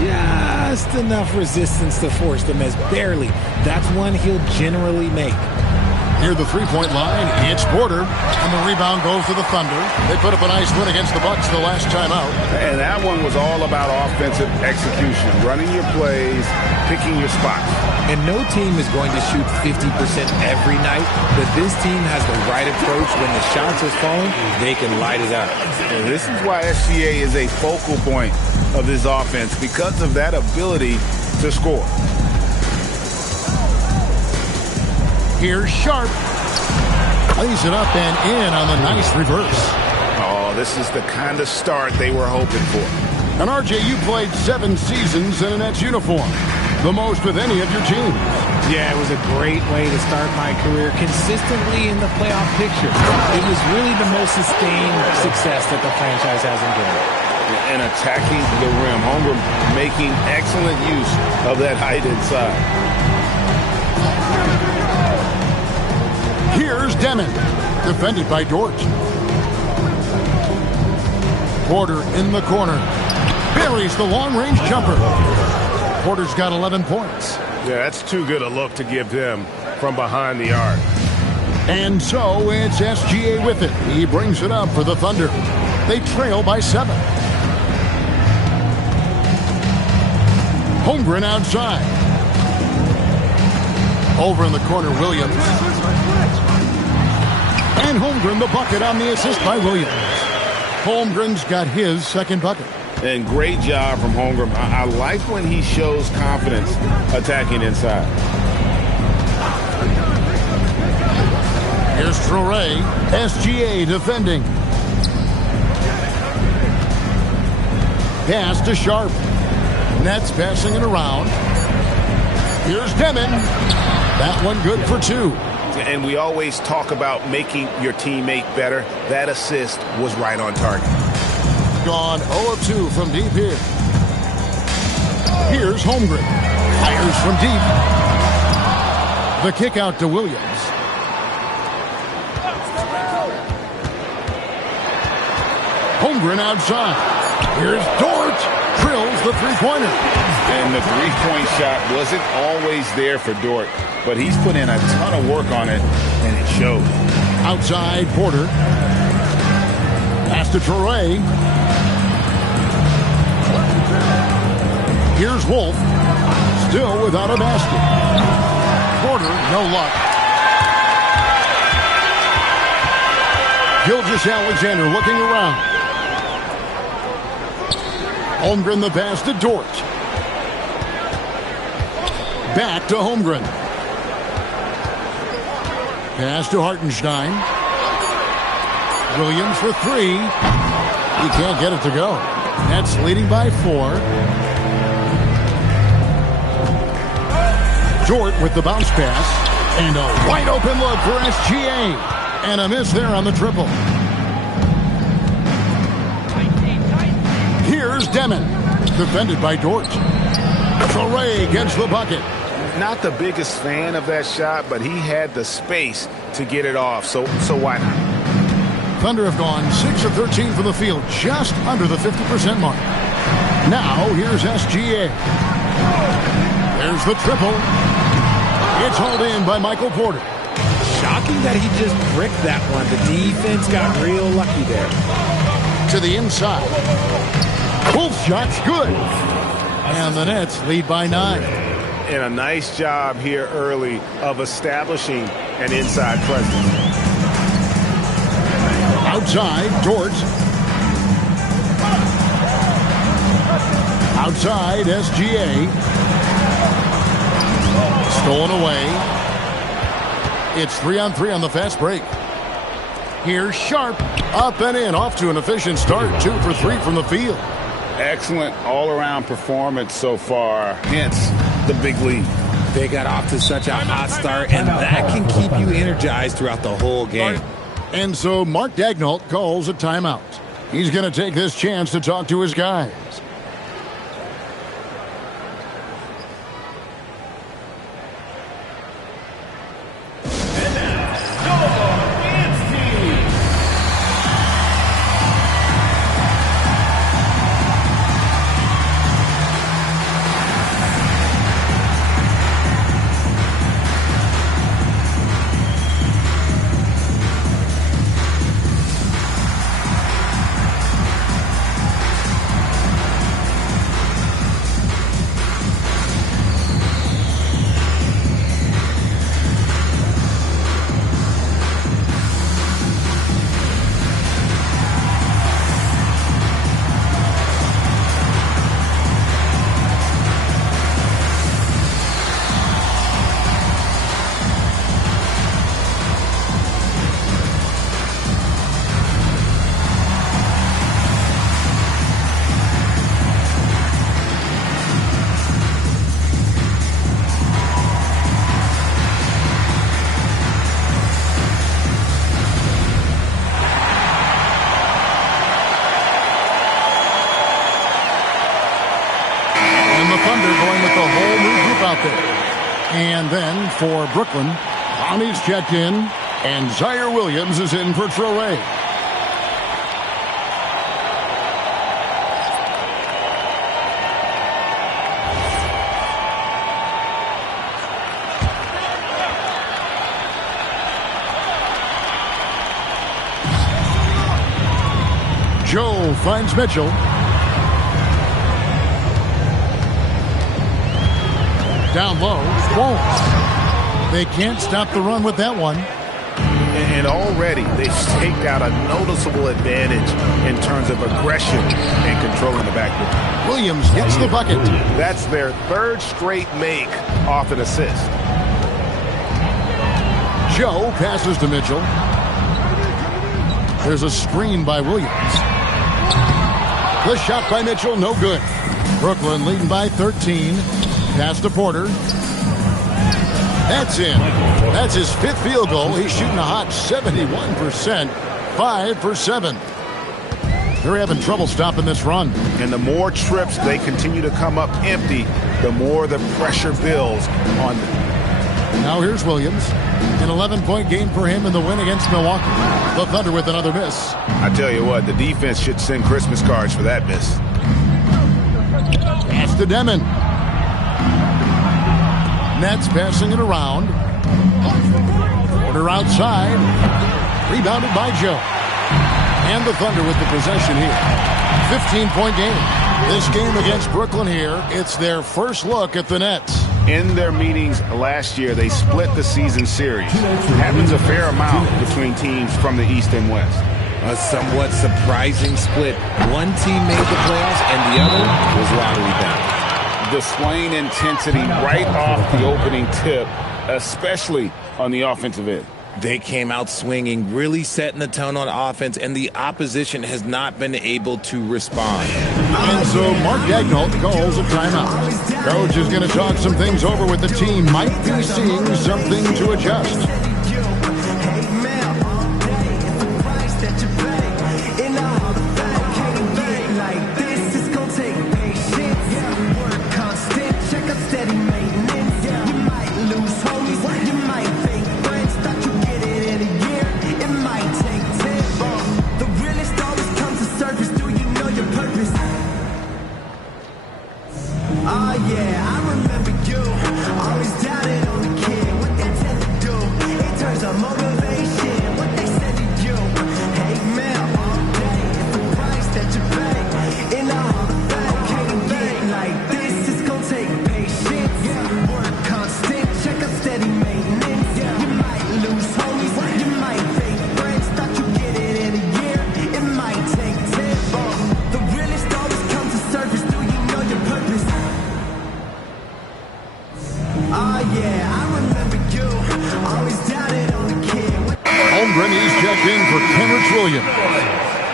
Just enough resistance to force the miss. Barely. That's one he'll generally make. Near the three-point line, it's Porter, and the rebound goes to the Thunder. They put up a nice win against the Bucks the last time out. And that one was all about offensive execution, running your plays, picking your spots. And no team is going to shoot 50% every night, but this team has the right approach. When the shots are falling, they can light it up. And this is why SGA is a focal point of this offense, because of that ability to score. Here's Sharp. Lays it up and in on the nice reverse. Oh, this is the kind of start they were hoping for. And RJ, you played 7 seasons in a Nets uniform, the most with any of your teams. Yeah, it was a great way to start my career consistently in the playoff picture. It was really the most sustained success that the franchise has enjoyed. And attacking the rim. Holmgren making excellent use of that height inside. Here's Demon, defended by Dort. Porter in the corner. Buries the long-range jumper. Porter's got 11 points. Yeah, that's too good a look to give him from behind the arc. And so it's SGA with it. He brings it up for the Thunder. They trail by 7. Holmgren outside. Over in the corner, Williams. And Holmgren the bucket on the assist by Williams. Holmgren's got his second bucket. And great job from Holmgren. I like when he shows confidence attacking inside. Here's Traore. SGA defending. Pass to Sharp. Nets passing it around. Here's Demon. That one good for 2. And we always talk about making your teammate better. That assist was right on target. Gone 0 of 2 from deep here. Here's Holmgren. Fires from deep. The kick out to Williams. Holmgren outside. Here's Dort. Drills the three-pointer. And the three-point shot wasn't always there for Dort, but he's put in a ton of work on it, and it showed. Outside, Porter. Pass to Traore. Here's Wolf. Still without a basket. Porter, no luck. Gilgeous-Alexander looking around. Holmgren the pass to Dort. Back to Holmgren. Pass to Hartenstein. Williams for 3. He can't get it to go. Nets leading by 4. Dort with the bounce pass. And a wide open look for SGA. And a miss there on the triple. Here's Demon. Defended by Dort. Traore gets the bucket. Not the biggest fan of that shot, but he had the space to get it off, so why not? Thunder have gone 6 of 13 from the field, just under the 50% mark. Now, here's SGA. There's the triple. It's hauled in by Michael Porter. Shocking that he just bricked that one. The defense got real lucky there. To the inside. Wolf shot's good. And the Nets lead by 9. And a nice job here early of establishing an inside presence. Outside, Dort. Outside, SGA. Stolen away. It's 3-on-3 on the fast break. Here's Sharp. Up and in. Off to an efficient start. 2 for 3 from the field. Excellent all-around performance so far. Hence the big lead. They got off to such a hot start, and that can keep you energized throughout the whole game. And so Mark Daigneault calls a timeout. He's going to take this chance to talk to his guys. out there. And then for Brooklyn, Connie's checked in, and Zaire Williams is in for Traore. Joe finds Mitchell. Down low, won't. They can't stop the run with that one. And already they've staked out a noticeable advantage in terms of aggression and controlling the backcourt. Williams hits the bucket. That's their third straight make off an assist. Joe passes to Mitchell. There's a screen by Williams. The shot by Mitchell, no good. Brooklyn leading by 13. Pass to Porter. That's in. That's his 5th field goal. He's shooting a hot 71%. 5 for 7. They're having trouble stopping this run. And the more trips they continue to come up empty, the more the pressure builds on them. Now here's Williams. An 11-point game for him in the win against Milwaukee. The Thunder with another miss. I tell you what, the defense should send Christmas cards for that miss. Pass to Demon. Nets passing it around. Porter outside. Rebounded by Joe. And the Thunder with the possession here. 15-point game. This game against Brooklyn here, it's their first look at the Nets. In their meetings last year, they split the season series. Happens a fair amount between teams from the East and West. A somewhat surprising split. One team made the playoffs and the other was lottery bound. Displaying intensity right off the opening tip, especially on the offensive end. They came out swinging, really setting the tone on offense, and the opposition has not been able to respond. And so Mark Daigneault calls a timeout. Coach is going to talk some things over with the team. Might be seeing something to adjust.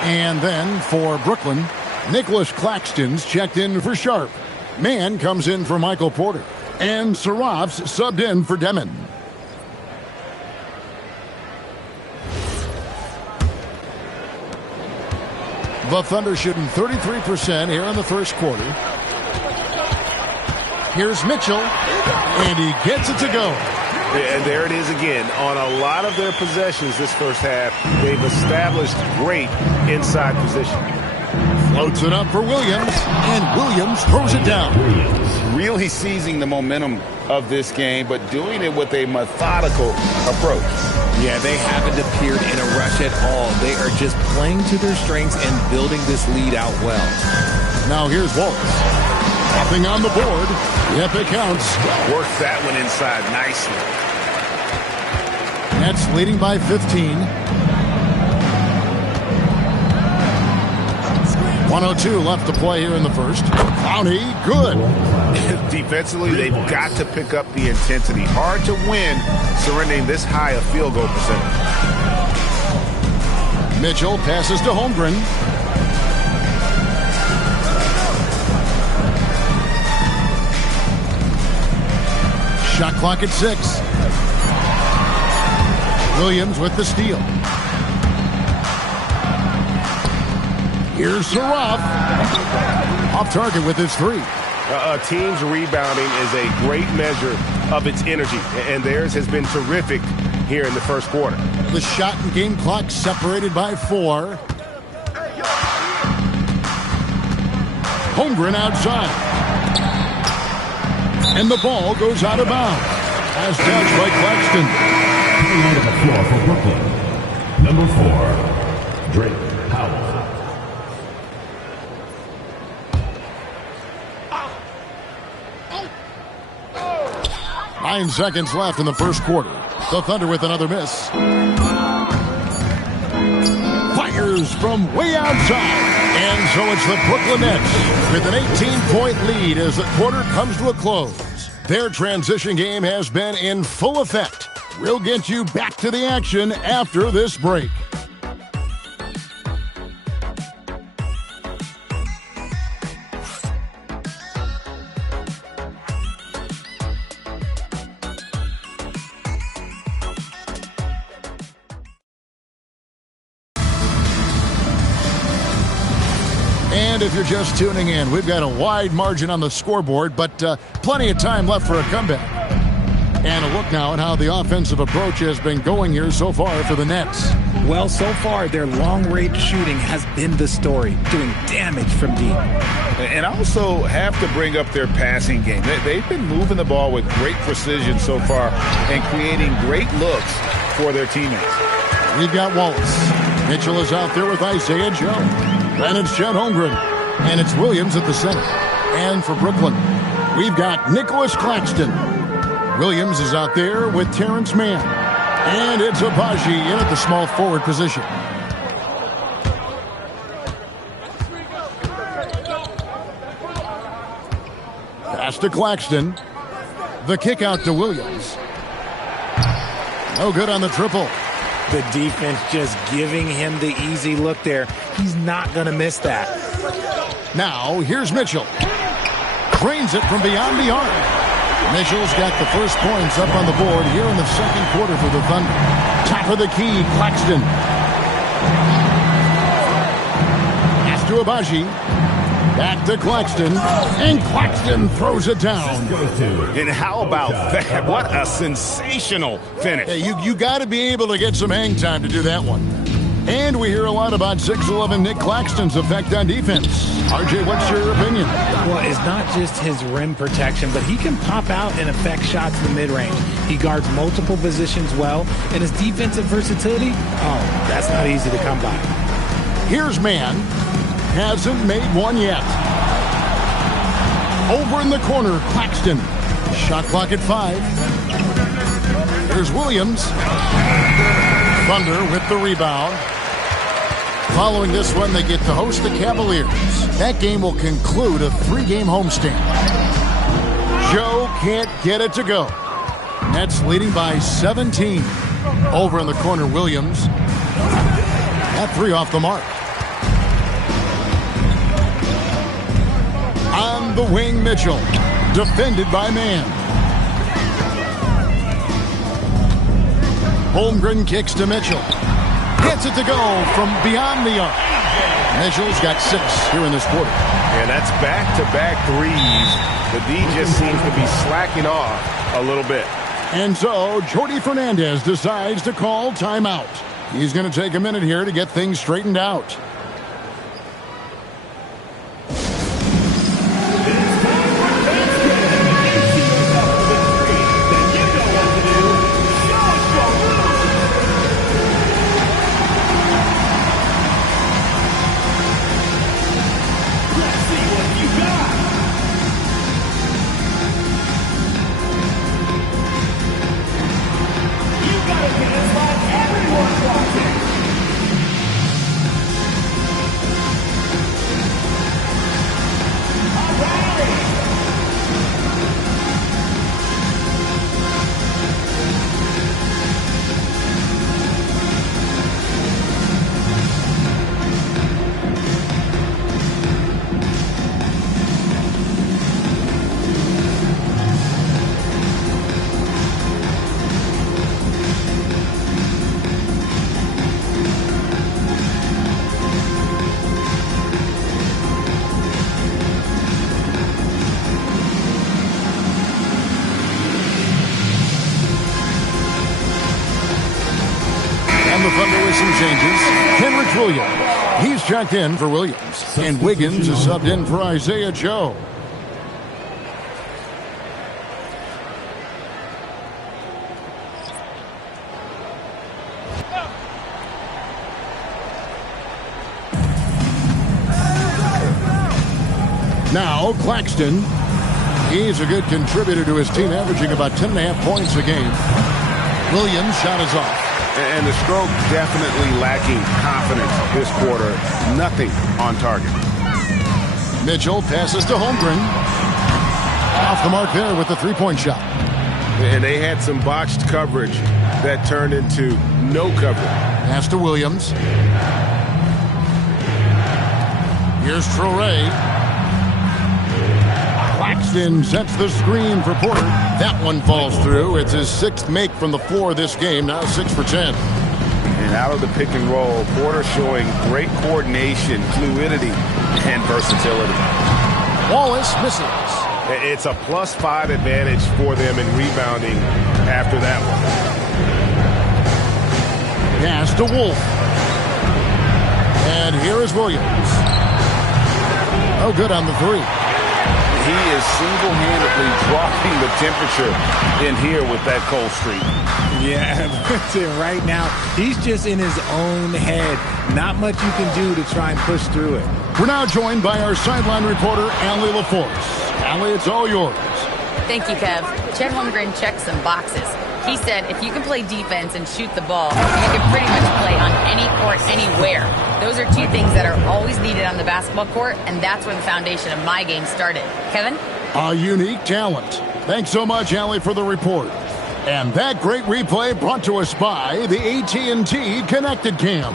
And then for Brooklyn, Nicholas Claxton's checked in for Sharp. Mann comes in for Michael Porter. And Saraf's subbed in for Demon. The Thunder shooting 33% here in the first quarter. Here's Mitchell, and he gets it to go. And there it is again. On a lot of their possessions this first half, they've established great inside position. Floats it up for Williams, and Williams throws it down. Really seizing the momentum of this game, but doing it with a methodical approach. Yeah, they haven't appeared in a rush at all. They are just playing to their strengths and building this lead out well. Now here's Waltz. Nothing on the board. Yep, it counts. Worked that one inside nicely. Nets leading by 15. 1:02 left to play here in the first. Clowney, good. Defensively, they've got to pick up the intensity. Hard to win surrendering this high a field goal percentage. Mitchell passes to Holmgren. Shot clock at 6. Williams with the steal. Here's Saraf. Off target with his 3. A team's rebounding is a great measure of its energy, and theirs has been terrific here in the first quarter. The shot and game clock separated by 4. Holmgren outside. And the ball goes out of bounds. As judged by Claxton. Coming on the floor for Brooklyn, number 4, Drake Howell. 9 seconds left in the first quarter. The Thunder with another miss. Fires from way outside. And so it's the Brooklyn Nets with an 18-point lead as the quarter comes to a close. Their transition game has been in full effect. We'll get you back to the action after this break. And if you're just tuning in, we've got a wide margin on the scoreboard, but plenty of time left for a comeback. And a look now at how the offensive approach has been going here so far for the Nets. Well, so far, their long-range shooting has been the story, doing damage from deep. And I also have to bring up their passing game. They've been moving the ball with great precision so far and creating great looks for their teammates. We've got Wallace. Mitchell is out there with Isaiah Joe. Then it's Chet Holmgren. And it's Williams at the center. And for Brooklyn, we've got Nicholas Claxton. Williams is out there with Terrence Mann. And it's Agbaji in at the small forward position. Pass to Claxton. The kick out to Williams. No good on the triple. The defense just giving him the easy look there. He's not going to miss that. Now, here's Mitchell. Drains it from beyond the arc. Mitchell's got the first points up on the board here in the second quarter for the Thunder. Top of the key, Claxton. Pass to Agbaji. Back to Claxton. And Claxton throws it down. And how about that? What a sensational finish. Hey, you got to be able to get some hang time to do that one. And we hear a lot about 6'11" Nick Claxton's effect on defense. RJ, what's your opinion? Well, it's not just his rim protection, but he can pop out and affect shots in the mid-range. He guards multiple positions well, and his defensive versatility, that's not easy to come by. Here's Mann. Hasn't made one yet. Over in the corner, Claxton. Shot clock at 5. There's Williams. Thunder with the rebound. Following this one, they get to host the Cavaliers. That game will conclude a 3-game homestand. Joe can't get it to go. Nets leading by 17. Over in the corner, Williams. That 3 off the mark. On the wing, Mitchell. Defended by Mann. Holmgren kicks to Mitchell. Gets it to go from beyond the arc. Mitchell's got 6 here in this quarter. And that's back-to-back threes. The D just seems to be slacking off a little bit. And so Jordi Fernandez decides to call timeout. He's going to take a minute here to get things straightened out. the Thunder with some changes. Kenrich Williams, he's checked in for Williams. And Wiggins is subbed in for Isaiah Joe. Now, Claxton. He's a good contributor to his team, averaging about 10.5 points a game. Williams' shot is off. And the stroke definitely lacking confidence this quarter. Nothing on target. Mitchell passes to Holmgren. Off the mark there with the three-point shot. And they had some botched coverage that turned into no coverage. Pass to Williams. Here's Traore. Claxton sets the screen for Porter. That one falls through. It's his sixth make from the floor this game. Now 6 for 10. And out of the pick and roll, Porter showing great coordination, fluidity, and versatility. Wallace misses. It's a +5 advantage for them in rebounding after that one. Pass to Wolf. And here is Williams. Oh, good on the three. He is single-handedly dropping the temperature in here with that cold streak. Yeah, right now, he's just in his own head. Not much you can do to try and push through it. We're now joined by our sideline reporter, Allie LaForce. Allie, it's all yours. Thank you, Kev. Chet Holmgren checked some boxes. He said if you can play defense and shoot the ball, you can pretty much play on any court, anywhere. Those are two things that are always needed on the basketball court, and that's where the foundation of my game started. Kevin? A unique talent. Thanks so much, Allie, for the report. And that great replay brought to us by the AT&T Connected Cam.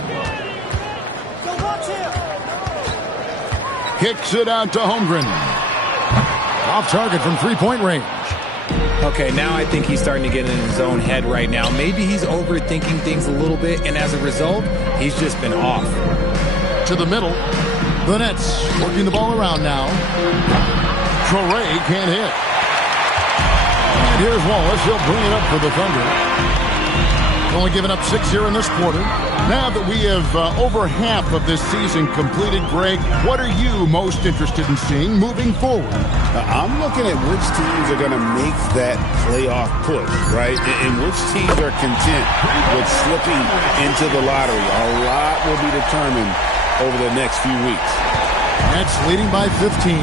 Kicks it out to Holmgren. Off target from three-point range. Okay, now I think he's starting to get in his own head right now. Maybe he's overthinking things a little bit, and as a result, he's just been off. To the middle. The Nets working the ball around now. Traore can't hit. And here's Wallace. He'll bring it up for the Thunder. Only giving up 6 here in this quarter. Now that we have over half of this season completed, Greg, what are you most interested in seeing moving forward? I'm looking at which teams are going to make that playoff push, right? And which teams are content with slipping into the lottery. A lot will be determined over the next few weeks. Nets leading by 15.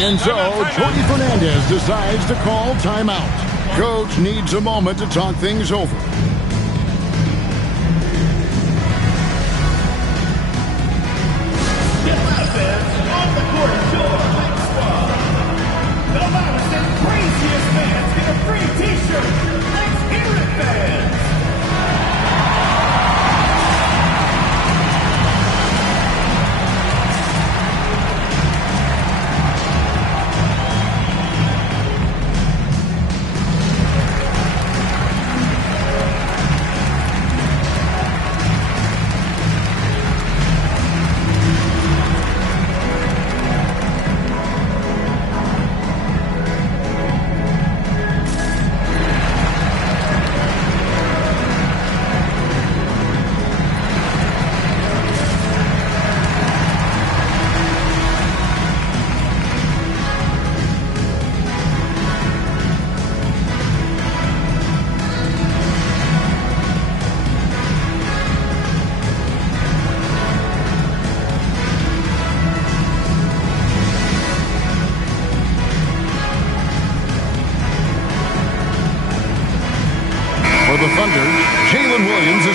And so, Jordi Fernandez decides to call timeout. Coach needs a moment to talk things over. On the court, big squad. The loudest and craziest fans get a free t-shirt. Let's hear it, fans.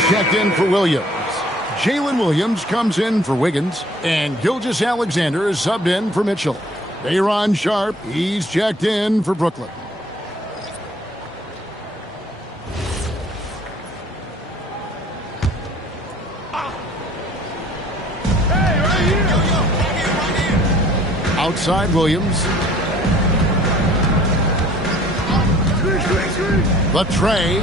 Checked in for Williams. Jalen Williams comes in for Wiggins, and Gilgeous-Alexander is subbed in for Mitchell. Day'Ron Sharpe, he's checked in for Brooklyn. Outside Williams. The tray.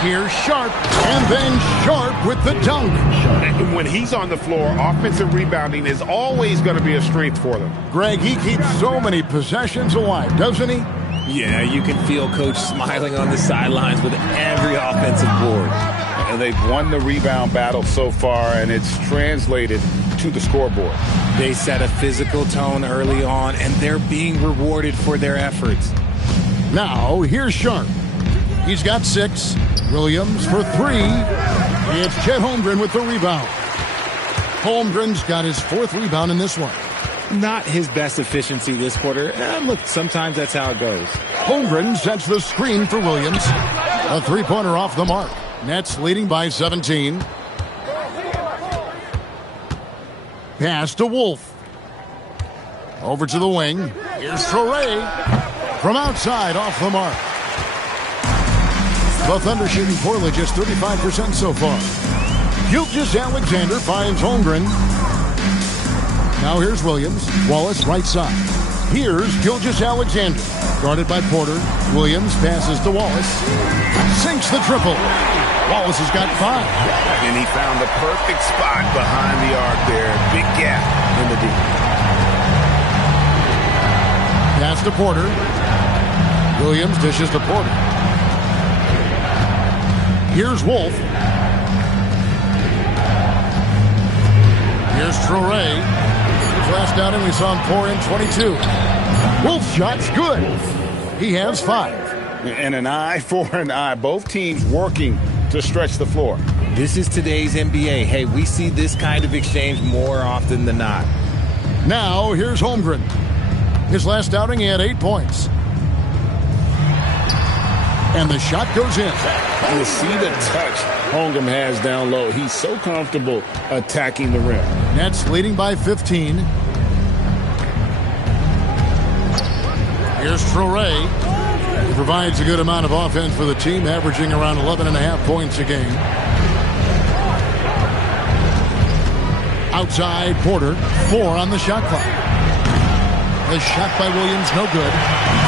Here's Sharpe, and then Sharpe with the dunk. And when he's on the floor, offensive rebounding is always going to be a strength for them. Greg, he keeps so many possessions alive, doesn't he? Yeah, you can feel Coach smiling on the sidelines with every offensive board. And they've won the rebound battle so far, and it's translated to the scoreboard. They set a physical tone early on, and they're being rewarded for their efforts. Now, here's Sharp. He's got 6. Williams for 3. It's Chet Holmgren with the rebound. Holmgren's got his 4th rebound in this one. Not his best efficiency this quarter. Look, sometimes that's how it goes. Holmgren sets the screen for Williams. A 3-pointer off the mark. Nets leading by 17. Pass to Wolf. Over to the wing. Here's Traore. From outside, off the mark. The Thunder shooting poorly, just 35% so far. Gilgeous-Alexander finds Holmgren. Now here's Williams. Wallace right side. Here's Gilgeous-Alexander. Guarded by Porter. Williams passes to Wallace. Sinks the triple. Wallace has got 5. And he found the perfect spot behind the arc there. Big gap in the D. Pass to Porter. Williams dishes to Porter. Here's Wolf. Here's Traore. His last outing, we saw him pour in 22. Wolf's shot's good. He has 5. And an eye for an eye. Both teams working to stretch the floor. This is today's NBA. Hey, we see this kind of exchange more often than not. Now, here's Holmgren. His last outing, he had 8 points. And the shot goes in. You see the touch Holmgren has down low. He's so comfortable attacking the rim. Nets leading by 15. Here's Traore. He provides a good amount of offense for the team, averaging around 11.5 points a game. Outside, Porter. 4 on the shot clock. The shot by Williams, no good.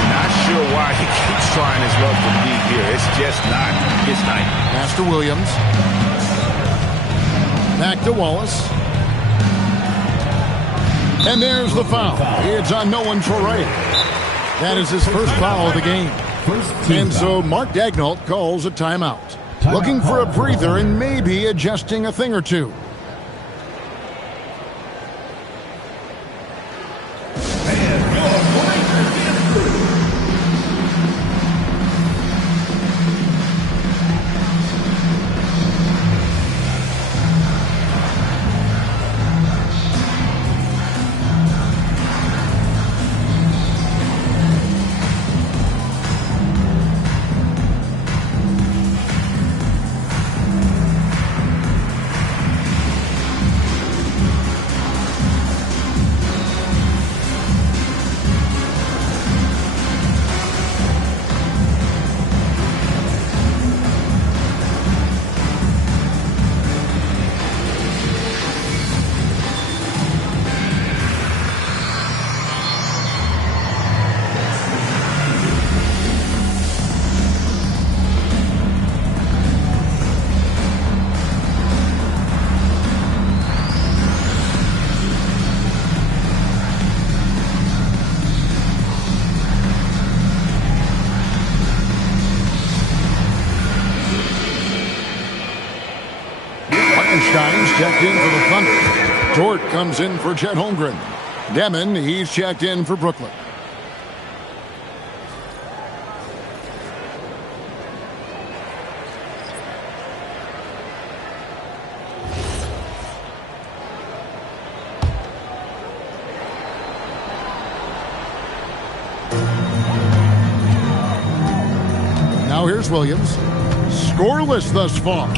Not sure why he keeps trying his luck from deep here. It's just not his night. Pass to Williams. Back to Wallace. And there's the foul. It's on Nolan Traore. That is his first foul of the game. And so Mark Daigneault calls a timeout. Looking for a breather and maybe adjusting a thing or two. Stein's checked in for the Thunder. Dort comes in for Chet Holmgren. Demon, he's checked in for Brooklyn. Now here's Williams. Scoreless thus far.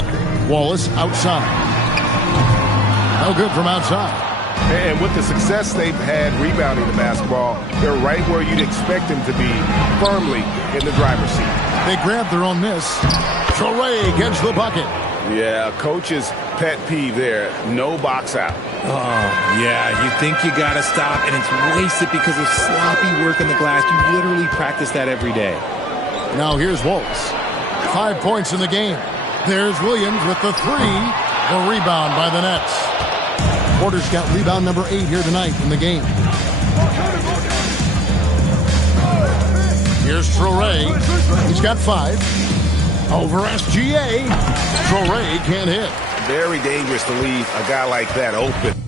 Wallace outside. No good from outside. And with the success they've had rebounding the basketball, they're right where you'd expect them to be, firmly in the driver's seat. They grab their own miss. Traore gets the bucket. Yeah, coach's pet peeve there. No box out. Oh, yeah, you think you got to stop, and it's wasted because of sloppy work in the glass. You literally practice that every day. Now here's Wallace. 5 points in the game. There's Williams with the 3. The rebound by the Nets. Porter's got rebound number 8 here tonight in the game. Here's Traore. He's got 5. Over SGA. Traore can't hit. Very dangerous to leave a guy like that open.